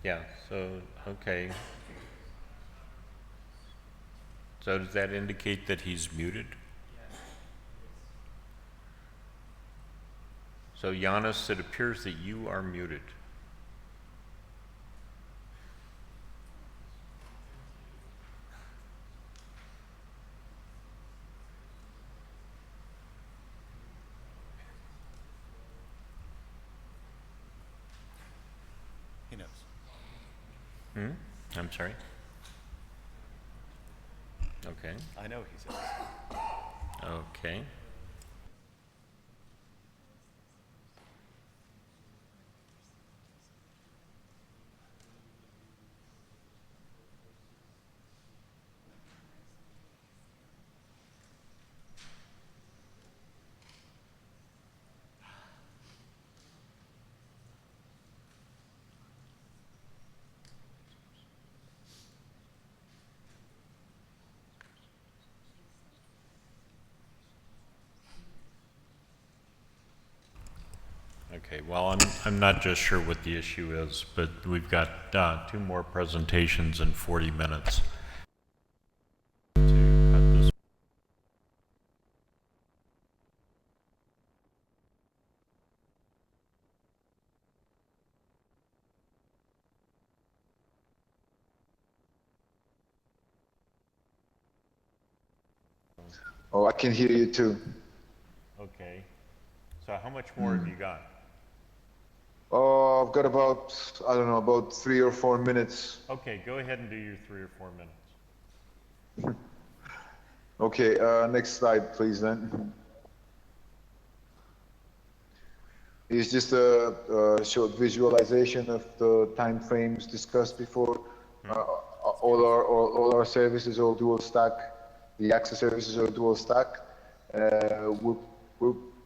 Yeah, so, okay. So does that indicate that he's muted? So Yannis, it appears that you are muted. He knows. I'm sorry? Okay. I know he says. Okay. Okay, well, I'm not just sure what the issue is, but we've got 2 more presentations in 40 minutes. To cut this. Oh, I can hear you too. Okay, so how much more have you got? Oh, I've got about, I don't know, about 3 or 4 minutes. Okay, go ahead and do your 3 or 4 minutes. Okay, next slide, please, then. It's just a short visualization of the time frames discussed before. All our services are dual stack. The access services are dual stack.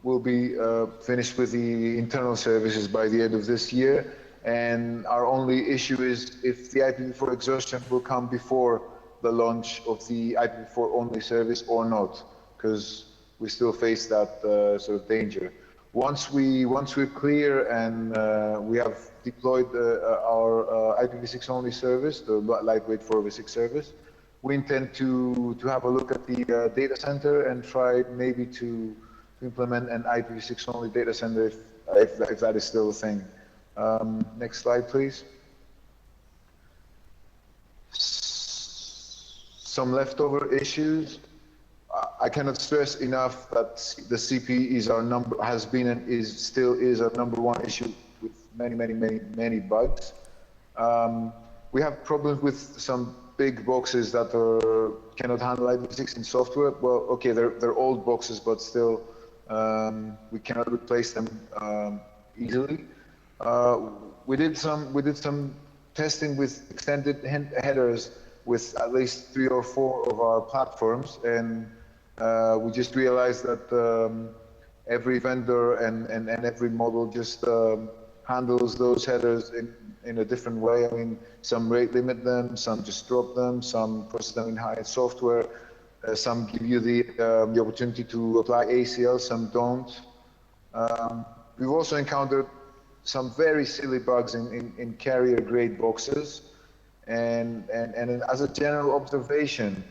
We'll be finished with the internal services by the end of this year. And our only issue is if the IPv4 exhaustion will come before the launch of the IPv4 only service or not, because we still face that sort of danger. Once we're clear and we have deployed our IPv6 only service, the lightweight 4v6 service, we intend to have a look at the data center and try maybe to implement an IPv6 only data center if that is still a thing. Next slide, please. Some leftover issues. I cannot stress enough that the CP is has been and still is our #1 issue with many bugs. We have problems with some big boxes that cannot handle IPv6 in software. Well, okay, they're old boxes, but still we cannot replace them easily. We did some testing with extended headers with at least 3 or 4 of our platforms, and we just realized that every vendor and every model just handles those headers in a different way. I mean, some rate limit them, some just drop them, some process them in high-end software, some give you the opportunity to apply ACL, some don't. We've also encountered some very silly bugs in carrier-grade boxes, and as a general observation,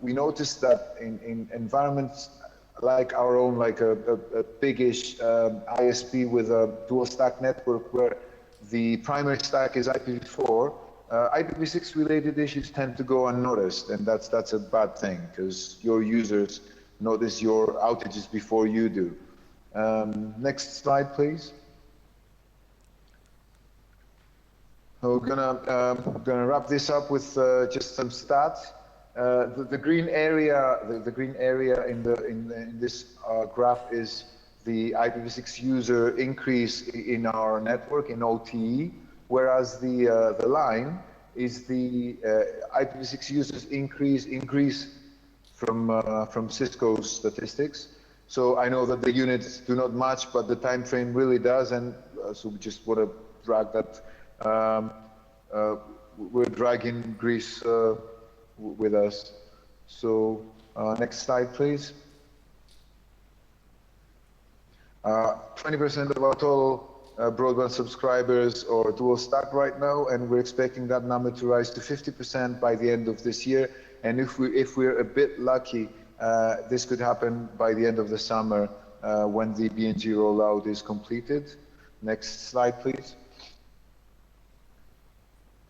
we noticed that in environments like our own, like a biggish ISP with a dual stack network where the primary stack is IPv4, IPv6 related issues tend to go unnoticed, and that's a bad thing because your users notice your outages before you do. Next slide, please. We're gonna wrap this up with just some stats. The green area, the green area in this graph is the IPv6 user increase in our network in OTE, whereas the line is the IPv6 users increase from Cisco's statistics. So I know that the units do not match, but the time frame really does, and so we just want to drag that. We're dragging Greece with us. So next slide, please. 20% of our total broadband subscribers or dual stack right now, and we're expecting that number to rise to 50% by the end of this year. And if we're a bit lucky, this could happen by the end of the summer when the BNG rollout is completed. Next slide, please.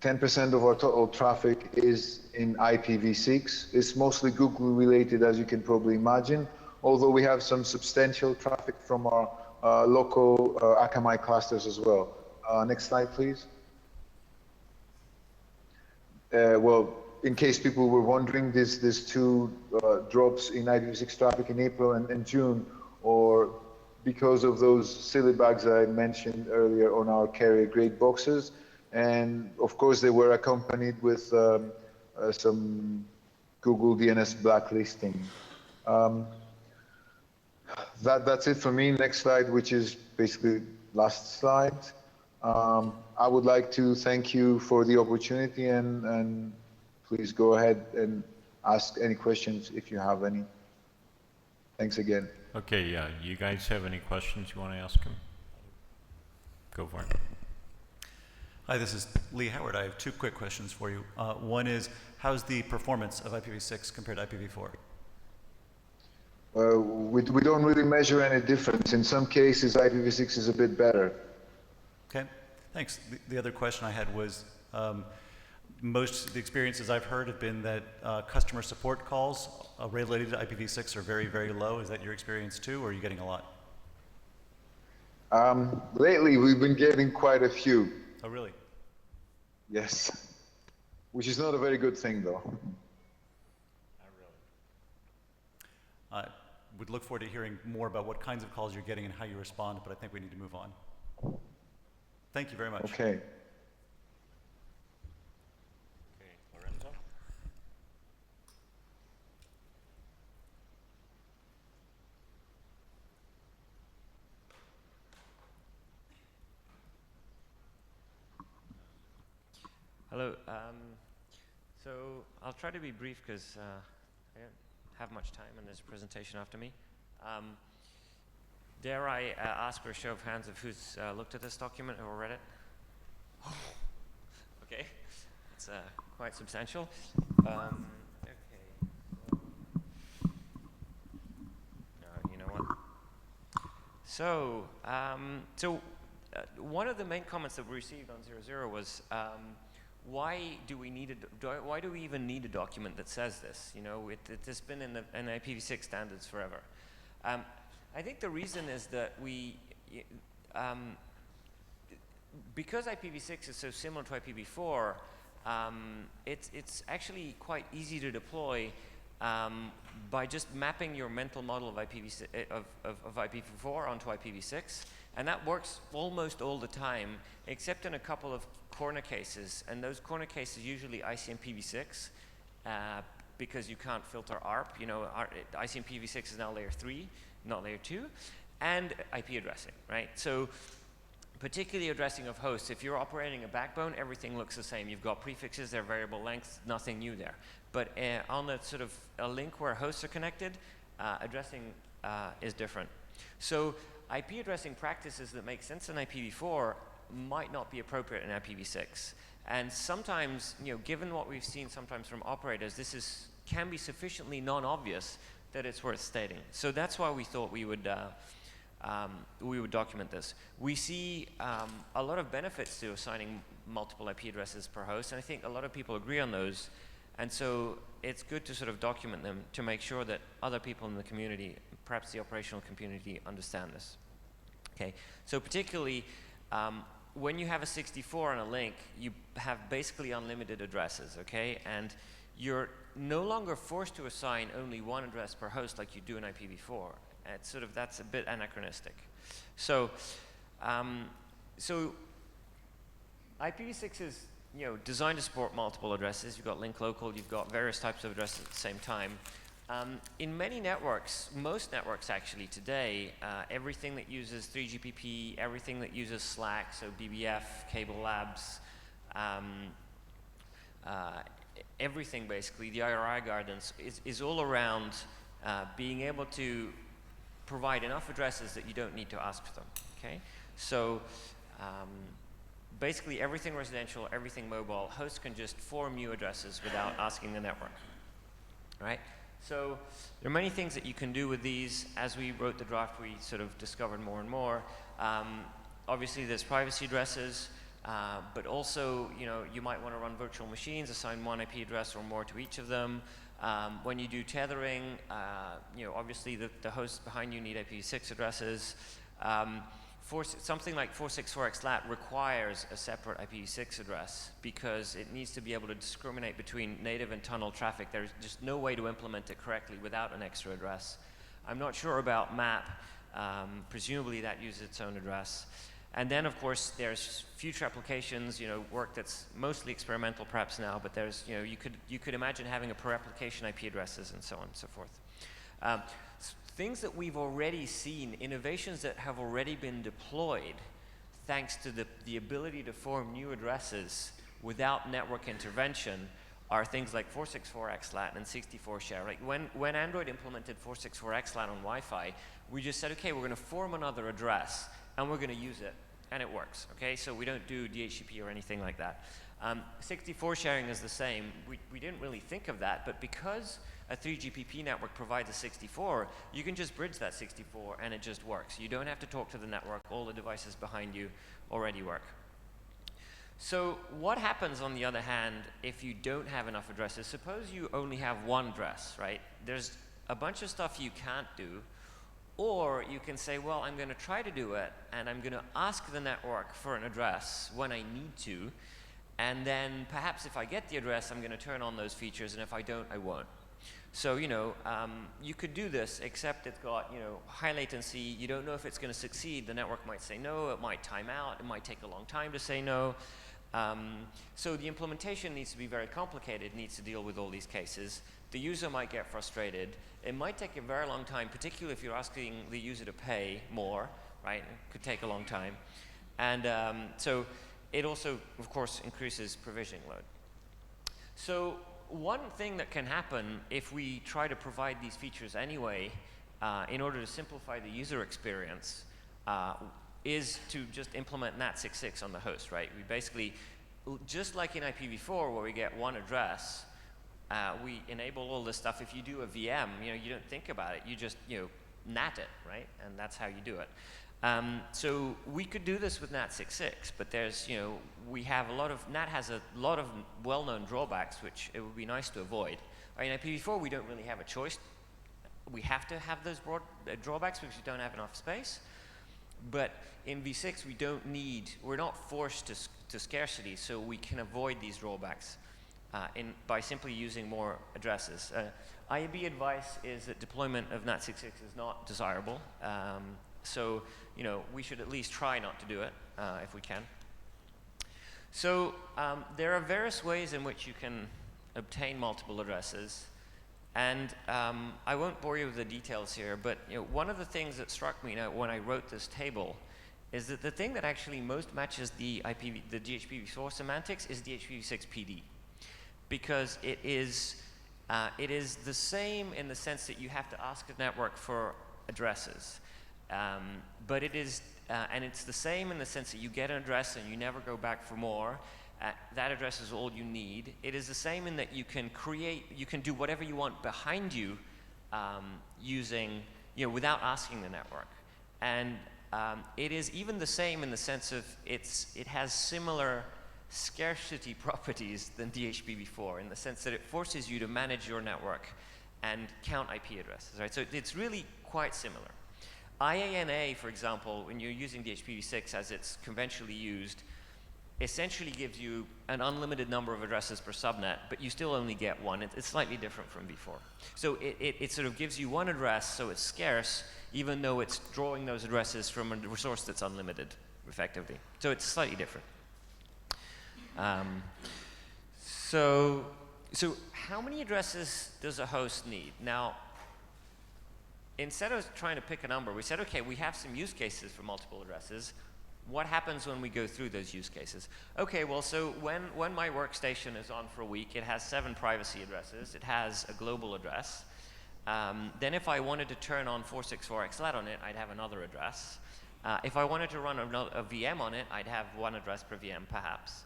10% of our total traffic is in IPv6. It's mostly Google related, as you can probably imagine, although we have some substantial traffic from our local Akamai clusters as well. Next slide, please. Well, in case people were wondering, there's two drops in IPv6 traffic in April and June, or because of those silly bugs I mentioned earlier on our carrier grade boxes. And of course, they were accompanied with some Google DNS blacklisting. That's it for me. Next slide, which is basically last slide. I would like to thank you for the opportunity, and please go ahead and ask any questions if you have any. Thanks again. Okay, yeah. You guys have any questions you want to ask him? Go for it. Hi, this is Lee Howard. I have two quick questions for you. One is, how's the performance of IPv6 compared to IPv4? We don't really measure any difference. In some cases, IPv6 is a bit better. Okay, thanks. The other question I had was, most of the experiences I've heard have been that customer support calls related to IPv6 are very, very low. Is that your experience too, or are you getting a lot? Lately, we've been getting quite a few. Oh, really? Yes. Which is not a very good thing, though. I would look forward to hearing more about what kinds of calls you're getting and how you respond, but I think we need to move on. Thank you very much. Okay. Okay, Lorenzo? Hello. So I'll try to be brief because I don't have much time and there's a presentation after me. Dare I ask for a show of hands of who's looked at this document or read it? Okay, it's quite substantial. Okay. You know what? So, one of the main comments that we received on 0.0 was, why do we even need a document that says this? You know, it's been in IPv6 standards forever. I think the reason is that because IPv6 is so similar to IPv4, it's actually quite easy to deploy by just mapping your mental model of IPv4 onto IPv6, and that works almost all the time, except in a couple of corner cases, and those corner cases usually ICMP-v6, because you can't filter ARP. You know, ICMP-v6 is now layer 3, not layer 2, and IP addressing, right? So particularly addressing of hosts, if you're operating a backbone, everything looks the same. You've got prefixes, they're variable lengths, nothing new there. But on a sort of a link where hosts are connected, addressing is different. So IP addressing practices that make sense in IPv4 might not be appropriate in IPv6. And sometimes, you know, given what we've seen sometimes from operators, this can be sufficiently non-obvious that it's worth stating. So that's why we thought we would document this. We see a lot of benefits to assigning multiple IP addresses per host, and I think a lot of people agree on those. And so it's good to sort of document them to make sure that other people in the community, perhaps the operational community, understand this. Okay, so particularly when you have a 64 on a link, you have basically unlimited addresses, okay? And you're no longer forced to assign only one address per host like you do in IPv4. It's sort of, that's a bit anachronistic. So, IPv6 is, you know, designed to support multiple addresses. You've got link local, you've got various types of addresses at the same time. In many networks, most networks actually today, everything that uses 3GPP, everything that uses Slack, so BBF, Cable Labs, everything basically, the IRI guidance is all around being able to provide enough addresses that you don't need to ask for them, okay? So basically everything residential, everything mobile, hosts can just form new addresses without asking the network, right? So there are many things that you can do with these. As we wrote the draft, we sort of discovered more and more. Obviously, there's privacy addresses, but also, you might want to run virtual machines, assign one IP address or more to each of them. When you do tethering, obviously the hosts behind you need IPv6 addresses. Something like 464xlat requires a separate IPv6 address because it needs to be able to discriminate between native and tunnel traffic. There's just no way to implement it correctly without an extra address. I'm not sure about MAP. Presumably that uses its own address. And then, of course, there's future applications, work that's mostly experimental perhaps now, but there's, you could imagine having a per application IP addresses and so on and so forth. Things that we've already seen, innovations that have already been deployed thanks to the ability to form new addresses without network intervention are things like 464xlat and 64share. Like when Android implemented 464xlat on Wi-Fi, we just said, okay, we're going to form another address and we're going to use it, and it works. Okay, so we don't do DHCP or anything like that. 64 sharing is the same. We didn't really think of that, but because a 3GPP network provides a 64, you can just bridge that 64 and it just works. You don't have to talk to the network. All the devices behind you already work. So what happens, on the other hand, if you don't have enough addresses? Suppose you only have one address, right? There's a bunch of stuff you can't do, or you can say, well, I'm going to try to do it, and I'm going to ask the network for an address when I need to, and then perhaps if I get the address, I'm going to turn on those features, and if I don't, I won't. So, you could do this, except it's got, high latency. You don't know if it's going to succeed. The network might say no. It might time out. It might take a long time to say no. So the implementation needs to be very complicated. It needs to deal with all these cases. The user might get frustrated. It might take a very long time, particularly if you're asking the user to pay more, right? It could take a long time. And so it also, of course, increases provisioning load. So one thing that can happen if we try to provide these features anyway, in order to simplify the user experience, is to just implement NAT66 on the host, right? We basically, just like in IPv4 where we get one address, we enable all this stuff. If you do a VM, you don't think about it. You just, NAT it, right? And that's how you do it. So we could do this with NAT66, but there's, we have a lot of, NAT has a lot of well-known drawbacks, which it would be nice to avoid. In IPv4, we don't really have a choice. We have to have those broad drawbacks because we don't have enough space. But in v6, we're not forced to scarcity, so we can avoid these drawbacks by simply using more addresses. IAB advice is that deployment of NAT66 is not desirable. So, we should at least try not to do it if we can. So, there are various ways in which you can obtain multiple addresses. And I won't bore you with the details here, but one of the things that struck me when I wrote this table is that the thing that actually most matches the DHCP4 semantics is DHCP6 PD. Because it is the same in the sense that you have to ask the network for addresses. But it is, and it's the same in the sense that you get an address and you never go back for more. That address is all you need. It is the same in that you can do whatever you want behind you using, without asking the network. And it is even the same in the sense of it has similar scarcity properties than DHCP4 in the sense that it forces you to manage your network and count IP addresses, right? So it's really quite similar. IANA, for example, when you're using DHCP6 as it's conventionally used, essentially gives you an unlimited number of addresses per subnet, but you still only get one. It's slightly different from v4. So it sort of gives you one address, so it's scarce, even though it's drawing those addresses from a resource that's unlimited, effectively. So it's slightly different. So how many addresses does a host need? Now, instead of trying to pick a number, we said, okay, we have some use cases for multiple addresses. What happens when we go through those use cases? Okay, well, so when my workstation is on for a week, it has 7 privacy addresses. It has a global address. Then if I wanted to turn on 464xlat on it, I'd have another address. If I wanted to run a VM on it, I'd have one address per VM perhaps,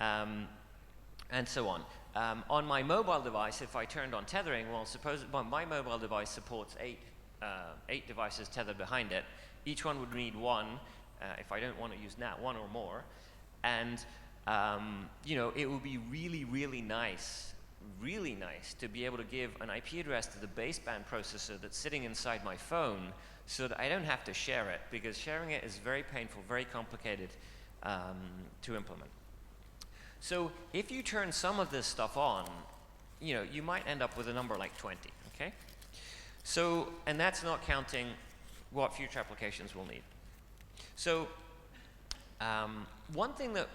and so on. On my mobile device, if I turned on tethering, well, suppose my mobile device supports 8 devices tethered behind it. Each one would need one, if I don't want to use NAT, one or more. And you know, it would be really, really nice to be able to give an IP address to the baseband processor that's sitting inside my phone so that I don't have to share it, because sharing it is very painful, very complicated to implement. So if you turn some of this stuff on, you know, you might end up with a number like 20, okay? So, and that's not counting what future applications will need. So, one thing that,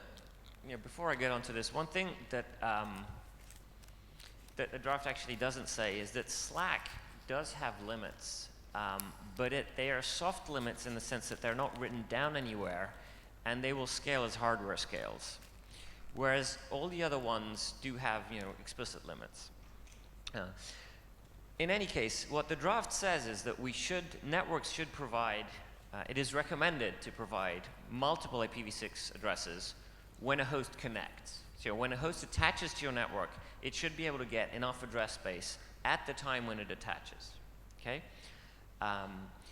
you know, before I get onto this, one thing that that the draft actually doesn't say is that Slack does have limits, but they are soft limits in the sense that they're not written down anywhere, and they will scale as hardware scales. Whereas all the other ones do have, you know, explicit limits. In any case, what the draft says is that networks should provide, it is recommended to provide multiple IPv6 addresses when a host connects. So when a host attaches to your network, it should be able to get enough address space at the time when it attaches, okay?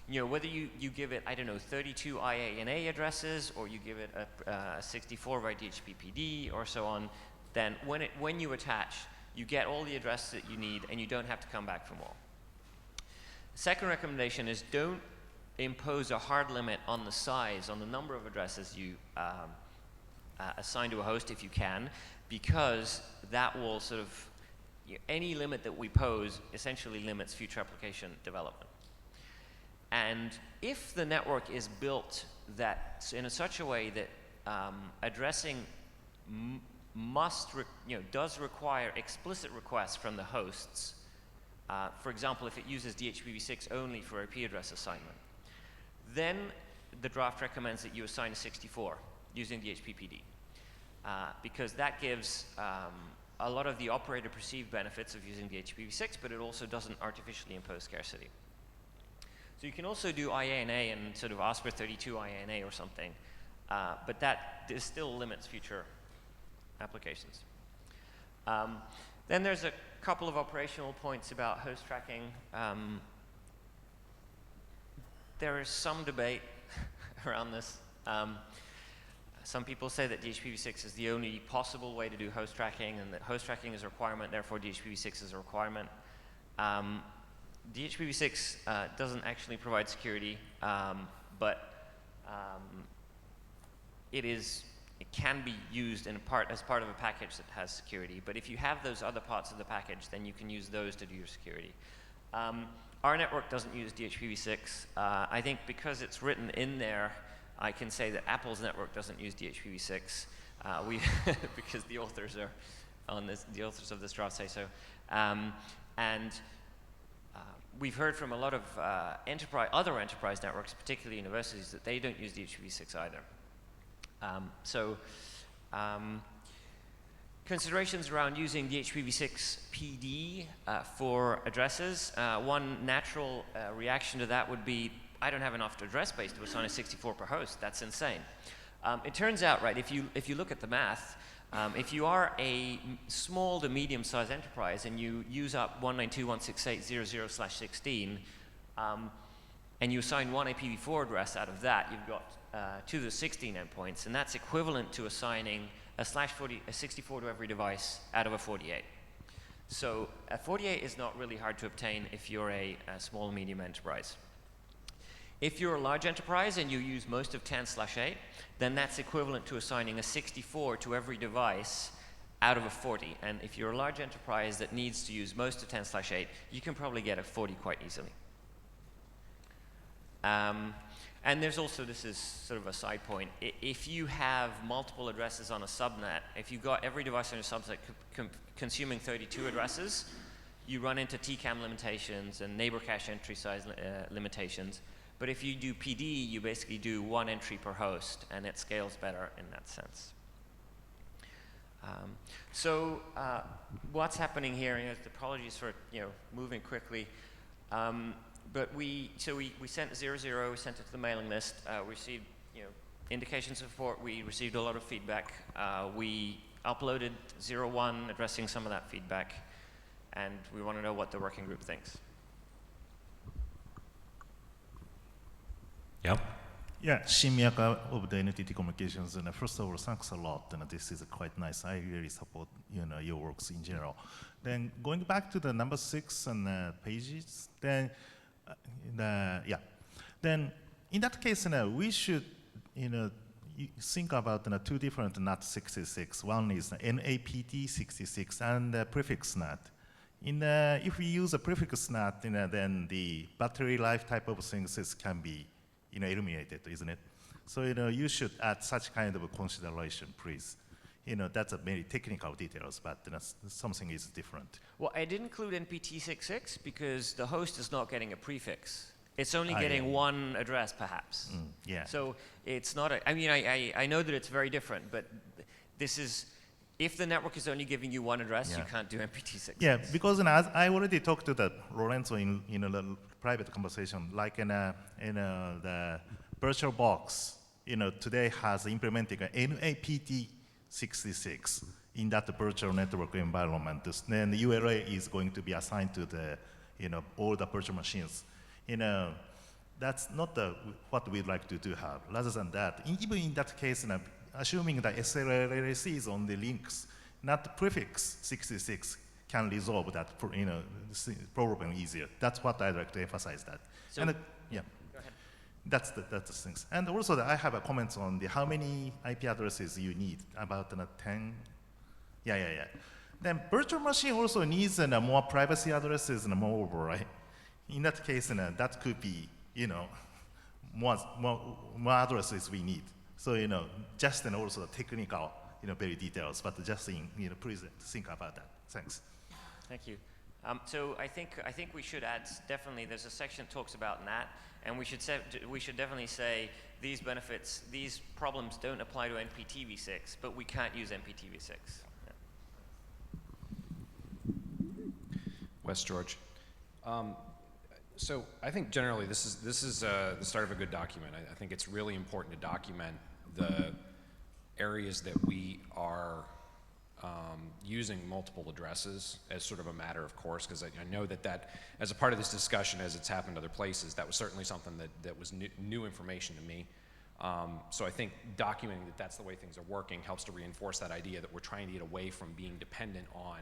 You know, whether you give it, I don't know, 32 IANA addresses, or you give it a 64 by DHCPD or so on, then when you attach, you get all the addresses that you need, and you don't have to come back for more. The second recommendation is don't impose a hard limit on the size, on the number of addresses you assign to a host if you can, because that will sort of, any limit that we pose essentially limits future application development. And if the network is built in such a way that addressing does require explicit requests from the hosts, for example, if it uses DHCP6 only for IP address assignment, then the draft recommends that you assign a 64 using DHCPD, because that gives a lot of the operator perceived benefits of using DHCP6, but it also doesn't artificially impose scarcity. So you can also do IANA and sort of ask for 32 IANA or something, but that still limits future applications. Then there's a couple of operational points about host tracking. There is some debate around this. Some people say that DHCP6 is the only possible way to do host tracking, and that host tracking is a requirement, therefore DHCP6 is a requirement. DHCP6 doesn't actually provide security, but it can be used as part of a package that has security. But if you have those other parts of the package, then you can use those to do your security. Our network doesn't use DHCP6. I think because it's written in there, I can say that Apple's network doesn't use DHCP6. Because the authors are the authors of this draft say so. We've heard from a lot of other enterprise networks, particularly universities, that they don't use DHCP6 either. Considerations around using DHCP6 PD for addresses. One natural reaction to that would be, I don't have enough address space to assign a 64 per host. That's insane. It turns out, right, if you look at the math, if you are a small to medium-sized enterprise and you use up 192.168.0.0/16, and you assign one IPv4 address out of that, you've got 2 to the 16 endpoints, and that's equivalent to assigning a 64 to every device out of a 48. So a 48 is not really hard to obtain if you're a small medium enterprise. If you're a large enterprise and you use most of 10/8, then that's equivalent to assigning a 64 to every device out of a 40. And if you're a large enterprise that needs to use most of 10/8, you can probably get a 40 quite easily. And there's also, this is sort of a side point, if you have multiple addresses on a subnet, if you've got every device on your subnet consuming 32 addresses, you run into TCAM limitations and neighbor cache entry size limitations. But if you do PD, you basically do one entry per host, and it scales better in that sense. What's happening here? Apologies for moving quickly. But we sent 00, we sent it to the mailing list. We received indications of support. We received a lot of feedback. We uploaded 01, addressing some of that feedback, and we want to know what the working group thinks. Yep. Yeah, Shimiaka of the NTT Communications, and first of all, thanks a lot. And this is quite nice. I really support your works in general. Then going back to the number 6 and pages, then then in that case, we should think about two different NAT 66. One is NAPT 66 and the prefix NAT. If we use a prefix NAT, then the battery life type of things can be eliminated, isn't it? So you should add such kind of a consideration, please. That's a very technical details, but something is different. Well, I did include NPT66 because the host is not getting a prefix. It's only getting one address, perhaps. Yeah. So it's not I mean, I know that it's very different, but this is, if the network is only giving you one address, you can't do NPT66. Yeah, because as I already talked to the Lorenzo in the private conversation, like in the virtual box, today has implemented a NAPT 66 in that virtual network environment. Then the URA is going to be assigned to the, all the virtual machines. That's not what we'd like to have. Rather than that, even in that case, assuming that SLRC is on the links, not prefix 66 can resolve that problem easier. That's what I'd like to emphasize that. So, yeah. Go ahead. That's the things. And also I have a comment on how many IP addresses you need, about 10. Yeah. Then virtual machine also needs more privacy addresses and more, right? In that case, that could be, more addresses we need. So, just also the technical, very details, but just please think about that. Thanks. Thank you. So I think we should add, definitely, there's a section that talks about NAT, and we should definitely say these benefits, these problems don't apply to NPTv6, but we can't use NPTv6. Yeah. West George. So I think generally this is the start of a good document. I think it's really important to document the areas that we are using multiple addresses as sort of a matter of course, because I know that as a part of this discussion, as it's happened other places, that was certainly something that was new information to me. So I think documenting that that's the way things are working helps to reinforce that idea that we're trying to get away from being dependent on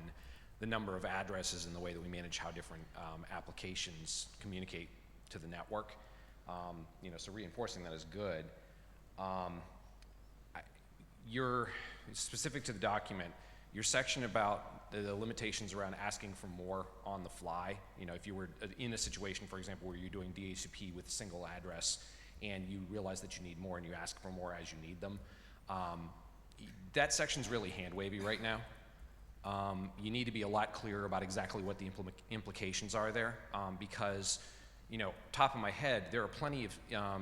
the number of addresses and the way that we manage how different applications communicate to the network. So reinforcing that is good. Your specific to the document, your section about the limitations around asking for more on the fly. If you were in a situation, for example, where you're doing DHCP with a single address and you realize that you need more and you ask for more as you need them, that section's really hand-wavy right now. You need to be a lot clearer about exactly what the implications are there, because, top of my head, there are plenty of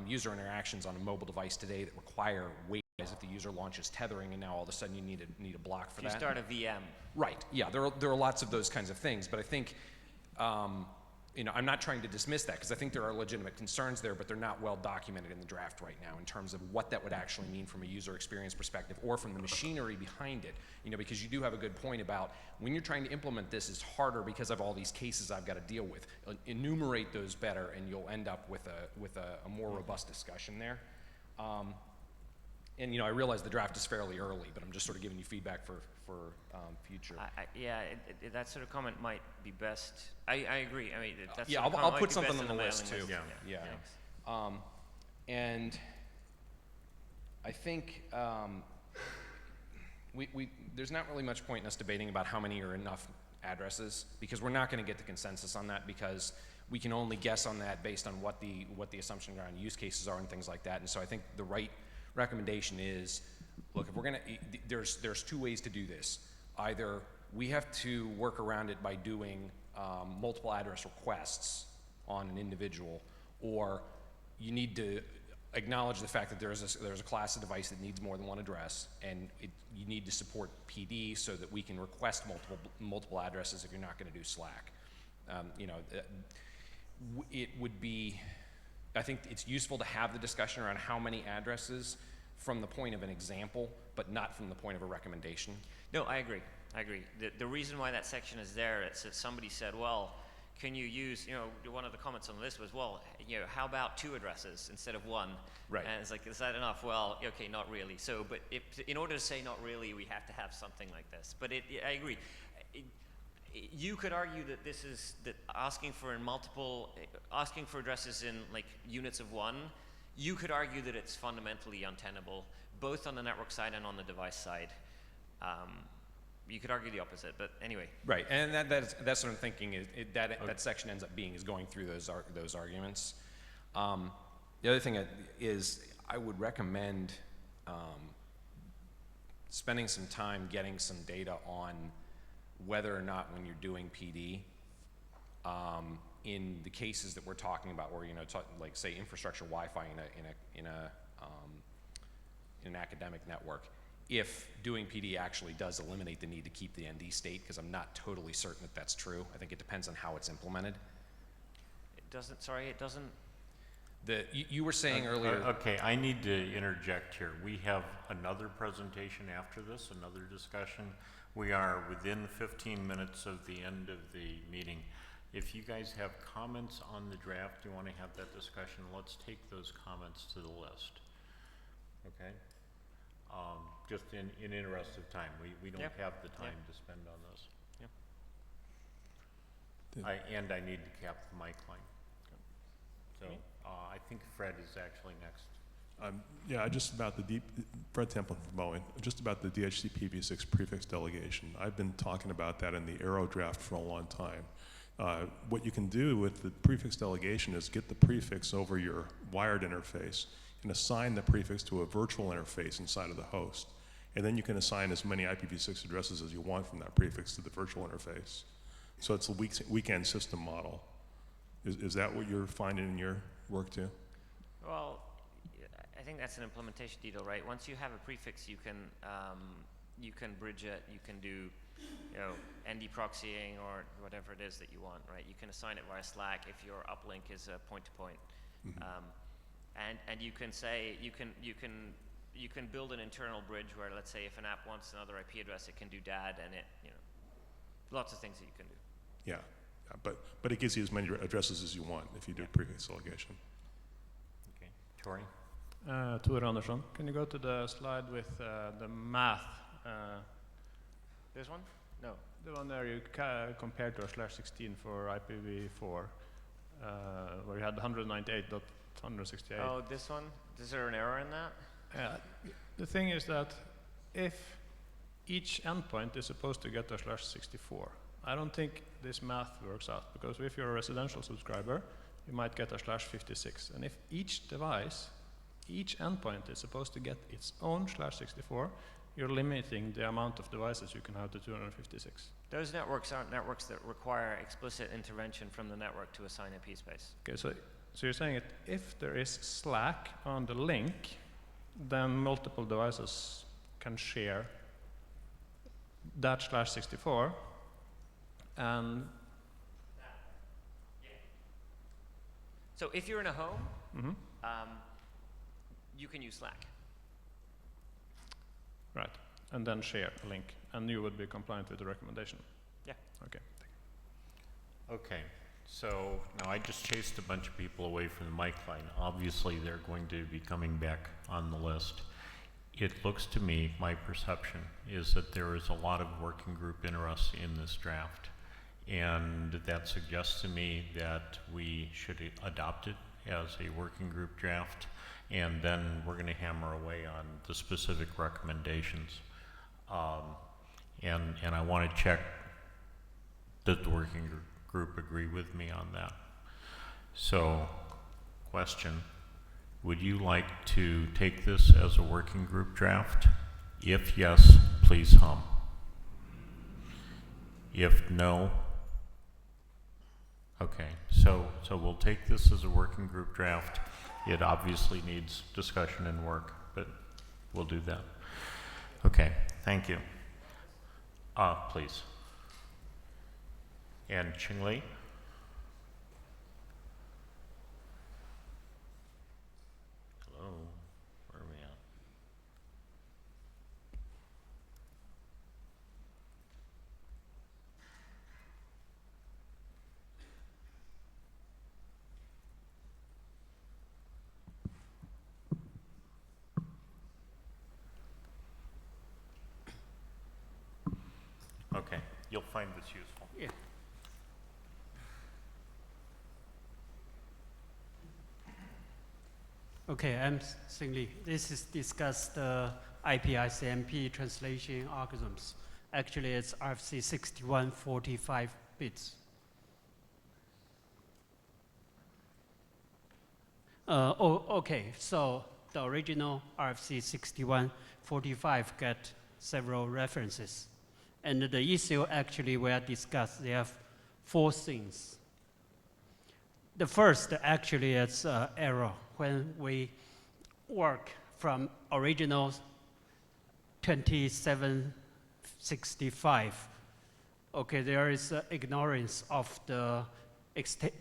user interactions on a mobile device today that require wait as if the user launches tethering, and now all of a sudden you need a block for that. If you start a VM. Right. Yeah. There are lots of those kinds of things, but I think. I'm not trying to dismiss that because I think there are legitimate concerns there, but they're not well documented in the draft right now in terms of what that would actually mean from a user experience perspective or from the machinery behind it. Because you do have a good point about when you're trying to implement this, it's harder because of all these cases I've got to deal with. Enumerate those better, and you'll end up with a more robust discussion there. And I realize the draft is fairly early, but I'm just sort of giving you feedback for future. That sort of comment might be best. I agree. I mean, that's yeah, sort of I'll might put be something best on the in list too. mailing Yeah. Thanks. And I think there's not really much point in us debating about how many are enough addresses, because we're not going to get the consensus on that, because we can only guess on that based on what the assumption around use cases are and things like that. And so I think the right recommendation is, look, if we're going to, there's two ways to do this. Either we have to work around it by doing multiple address requests on an individual, or you need to acknowledge the fact that there's a class of device that needs more than one address, and you need to support PD so that we can request multiple addresses if you're not going to do Slack. it would be, I think it's useful to have the discussion around how many addresses from the point of an example, but not from the point of a recommendation. No, I agree. I agree. The reason why that section is there, it's that somebody said, well, can you use, you know, one of the comments on the list was, well, you know, how about 2 addresses instead of 1? Right. And it's like, is that enough? Well, okay, not really. So, but in order to say not really, we have to have something like this. But I agree. You could argue that this is, that asking for addresses in like units of 1, you could argue that it's fundamentally untenable, both on the network side and on the device side. You could argue the opposite, but anyway. Right, and that's what I'm thinking. That section ends up going through those arguments. The other thing is I would recommend spending some time getting some data on whether or not when you're doing PD, in the cases that we're talking about, where like say infrastructure Wi-Fi in an academic network, if doing PD actually does eliminate the need to keep the ND state, because I'm not totally certain that that's true. I think it depends on how it's implemented. It doesn't. Sorry, it doesn't. You were saying earlier. Okay, I need to interject here. We have another presentation after this, another discussion. We are within 15 minutes of the end of the meeting. If you guys have comments on the draft, you want to have that discussion, let's take those comments to the list. Okay? Just in interest of time. We don't have the time to spend on this. And I need to cap the mic line. So I think Fred is actually next. Yeah, just about Fred Templin from Boeing, just about the DHCP-v6 prefix delegation. I've been talking about that in the Aero draft for a long time. What you can do with the prefix delegation is get the prefix over your wired interface and assign the prefix to a virtual interface inside of the host. And then you can assign as many IPv6 addresses as you want from that prefix to the virtual interface. So it's a weekend system model. Is that what you're finding in your work too? Well, I think that's an implementation detail, right? Once you have a prefix, you can bridge it. You can do, ND proxying or whatever it is that you want, right? You can assign it via Slack if your uplink is a point-to-point. And you can say you can build an internal bridge where, let's say, if an app wants another IP address, it can do DAD, and lots of things that you can do. Yeah, but it gives you as many addresses as you want if you do prefix delegation. Okay, Tori. Tor Andersson, can you go to the slide with the math? This one? No. The one there you compared to a /16 for IPv4, where you had 198.168. Oh, this one? Is there an error in that? The thing is that if each endpoint is supposed to get a /64, I don't think this math works out, because if you're a residential subscriber, you might get a /56. And if each device, each endpoint is supposed to get its own /64, you're limiting the amount of devices you can have to 256. Those networks aren't networks that require explicit intervention from the network to assign IP space. Okay, so you're saying that if there is slack on the link, then multiple devices can share that /64, and so if you're in a home, you can use Slack. Right, and then share a link, and you would be compliant with the recommendation. Yeah. Okay. Okay, so now I just chased a bunch of people away from the mic line. Obviously, they're going to be coming back on the list. It looks to me, my perception is that there is a lot of working group interest in this draft, and that suggests to me that we should adopt it as a working group draft, and then we're going to hammer away on the specific recommendations. And I want to check that the working group agree with me on that. So, question, would you like to take this as a working group draft? If yes, please hum. If no, okay, so we'll take this as a working group draft. It obviously needs discussion and work, but we'll do that. Okay, thank you. Please. And Ching Li? you'll find this useful. Yeah. Okay, I'm Sing-Li. This is discussed ICMP translation algorithms. Actually, it's RFC 6145 bits. Okay, so the original RFC 6145 got several references. And the issue actually we have discussed, they have 4 things. The first actually is error. When we work from original 2765, okay, there is ignorance of the extension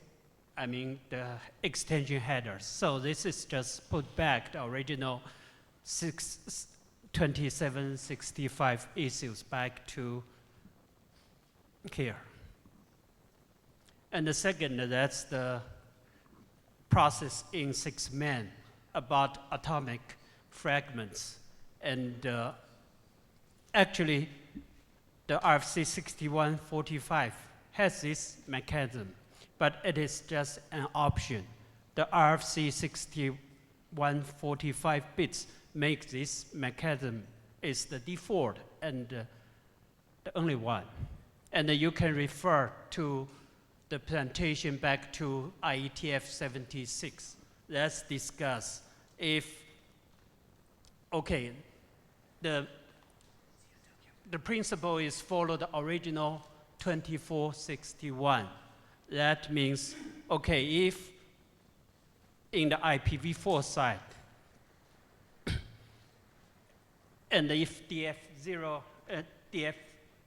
headers. So this is just put back the original 2765 issues back to here. And the second, that's the process in 6-man about atomic fragments. And actually, the RFC 6145 has this mechanism, but it is just an option. The RFC 6145 bits make this mechanism is the default and the only one. And you can refer to the presentation back to IETF 76. Let's discuss if, okay, the principle is follow the original 2461. That means, okay, if in the IPv4 side, and if df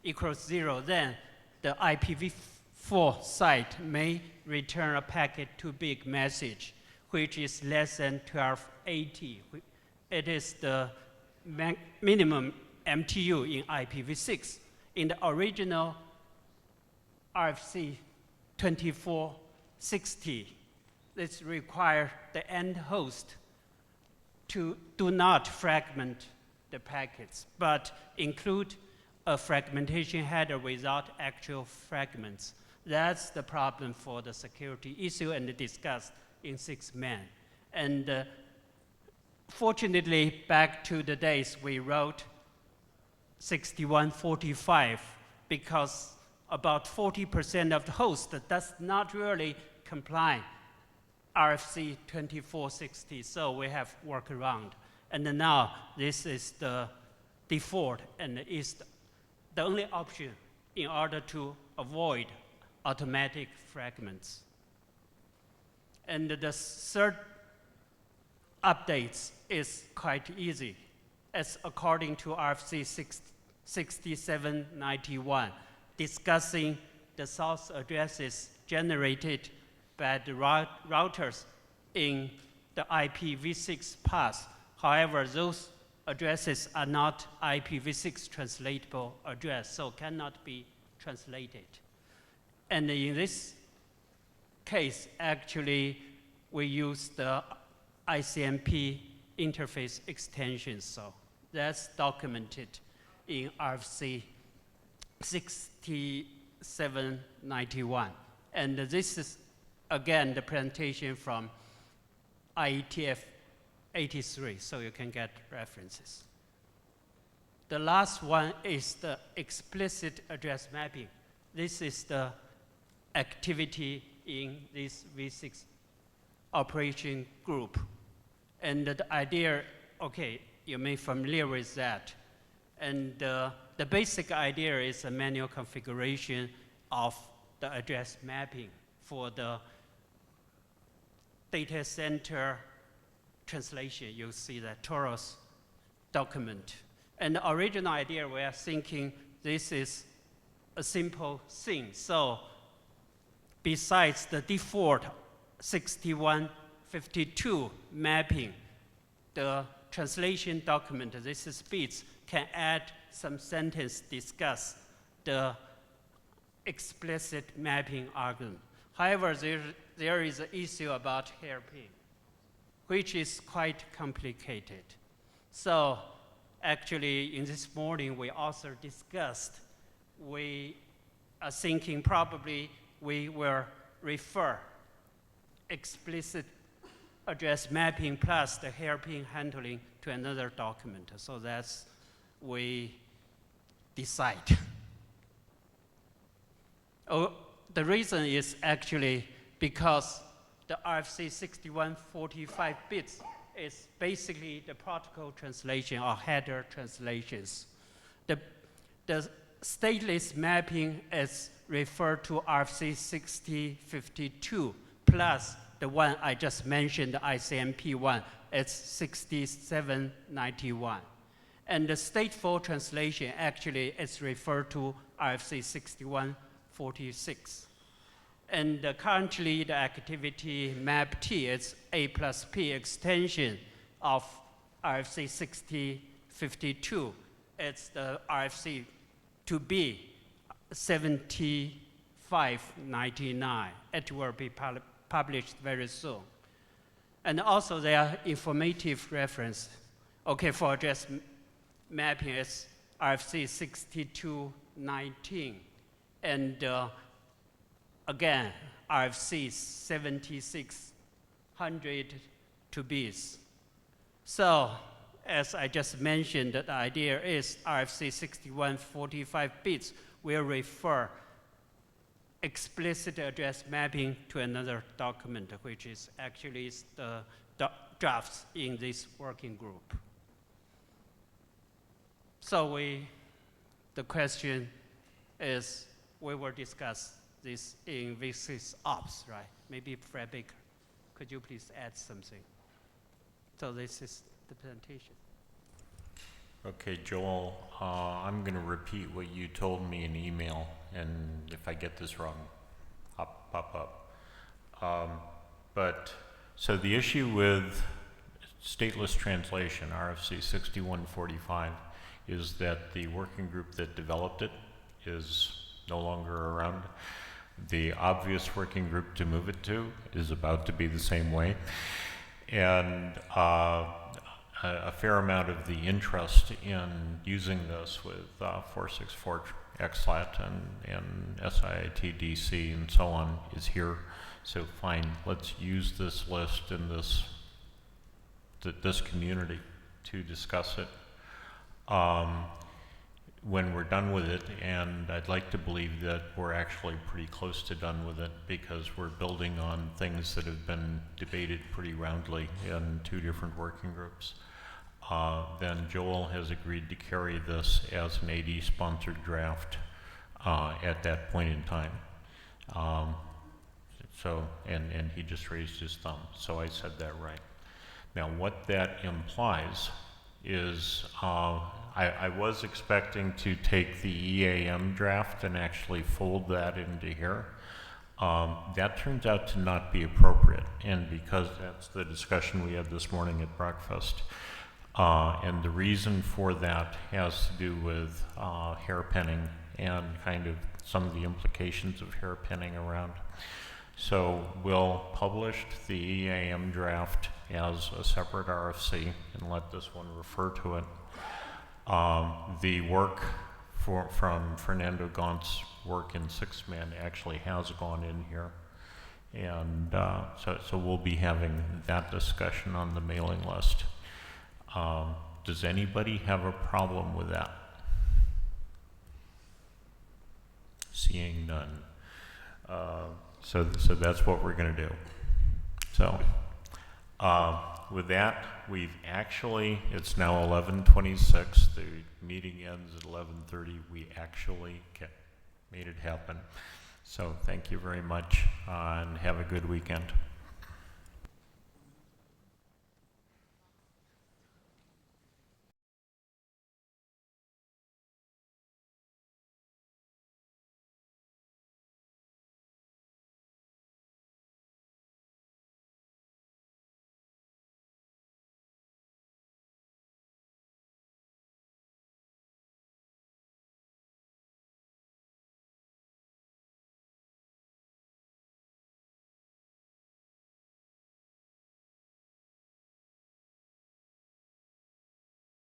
equals 0, then the IPv4 side may return a packet to big message, which is less than 1280. It is the minimum MTU in IPv6. In the original RFC 2460, this requires the end host to do not fragment the packets, but include a fragmentation header without actual fragments. That's the problem for the security issue and discussed in 6-man. And fortunately, back to the days we wrote 6145, because about 40% of the host does not really comply RFC 2460, so we have workaround. And now this is the default and is the only option in order to avoid automatic fragments. And the third updates is quite easy. As according to RFC 6791, discussing the source addresses generated by the routers in the IPv6 path. However, those addresses are not IPv6 translatable address, so cannot be translated. And in this case, actually, we use the ICMP interface extension, so that's documented in RFC 6791. And this is, again, the presentation from IETF 83, so you can get references. The last one is the explicit address mapping. This is the activity in this V6 operation group. And the idea, okay, you may be familiar with that. And the basic idea is a manual configuration of the address mapping for the data center translation. You see the Taurus document. And the original idea, we are thinking this is a simple thing. So besides the default 6152 mapping, the translation document, this is bits, can add some sentence discuss the explicit mapping algorithm. However, there is an issue about hairpin, which is quite complicated. So actually, in this morning, we also discussed, we thinking probably we will refer explicit address mapping plus the hairpin handling to another document. So that's we decide. Oh, the reason is actually because the RFC 6145 bits is basically the protocol translation or header translations. The stateless mapping is referred to RFC 6052 plus the one I just mentioned, the ICMP one, it's 6791. And the stateful translation actually is referred to RFC 6146. And currently the activity map T is A plus P extension of RFC 6052. It's the RFC to be 7599. It will be published very soon. And also there are informative reference. Okay, for address mapping is RFC 6219. And again, RFC 7600 to bits. So, as I just mentioned, the idea is RFC 6145 bits will refer explicit address mapping to another document, which is actually the drafts in this working group. So the question is, we will discuss this in IPv6 Ops, right? Maybe Fred Baker, could you please add something? So this is the presentation. Okay, Joel, I'm going to repeat what you told me in email, and if I get this wrong, pop up. So the issue with stateless translation, RFC 6145, is that the working group that developed it is no longer around. The obvious working group to move it to is about to be the same way. And a fair amount of the interest in using this with 464 XLAT and SIIT-DC and so on is here. So fine, let's use this list in this community to discuss it. When we're done with it, and I'd like to believe that we're actually pretty close to done with it because we're building on things that have been debated pretty roundly in 2 different working groups. Then Joel has agreed to carry this as an AD-sponsored draft at that point in time. And he just raised his thumb, so I said that right. Now, what that implies is I was expecting to take the EAM draft and actually fold that into here. That turns out to not be appropriate, and because that's the discussion we had this morning at breakfast. And the reason for that has to do with hairpinning and kind of some of the implications of hairpinning around. So we'll publish the EAM draft as a separate RFC and let this one refer to it. The work from Fernando Gaunt's work in 6-man actually has gone in here. And so we'll be having that discussion on the mailing list. Does anybody have a problem with that? Seeing none. So that's what we're going to do. So with that, we've actually, it's now 11:26. The meeting ends at 11:30. We actually made it happen. So thank you very much, and have a good weekend.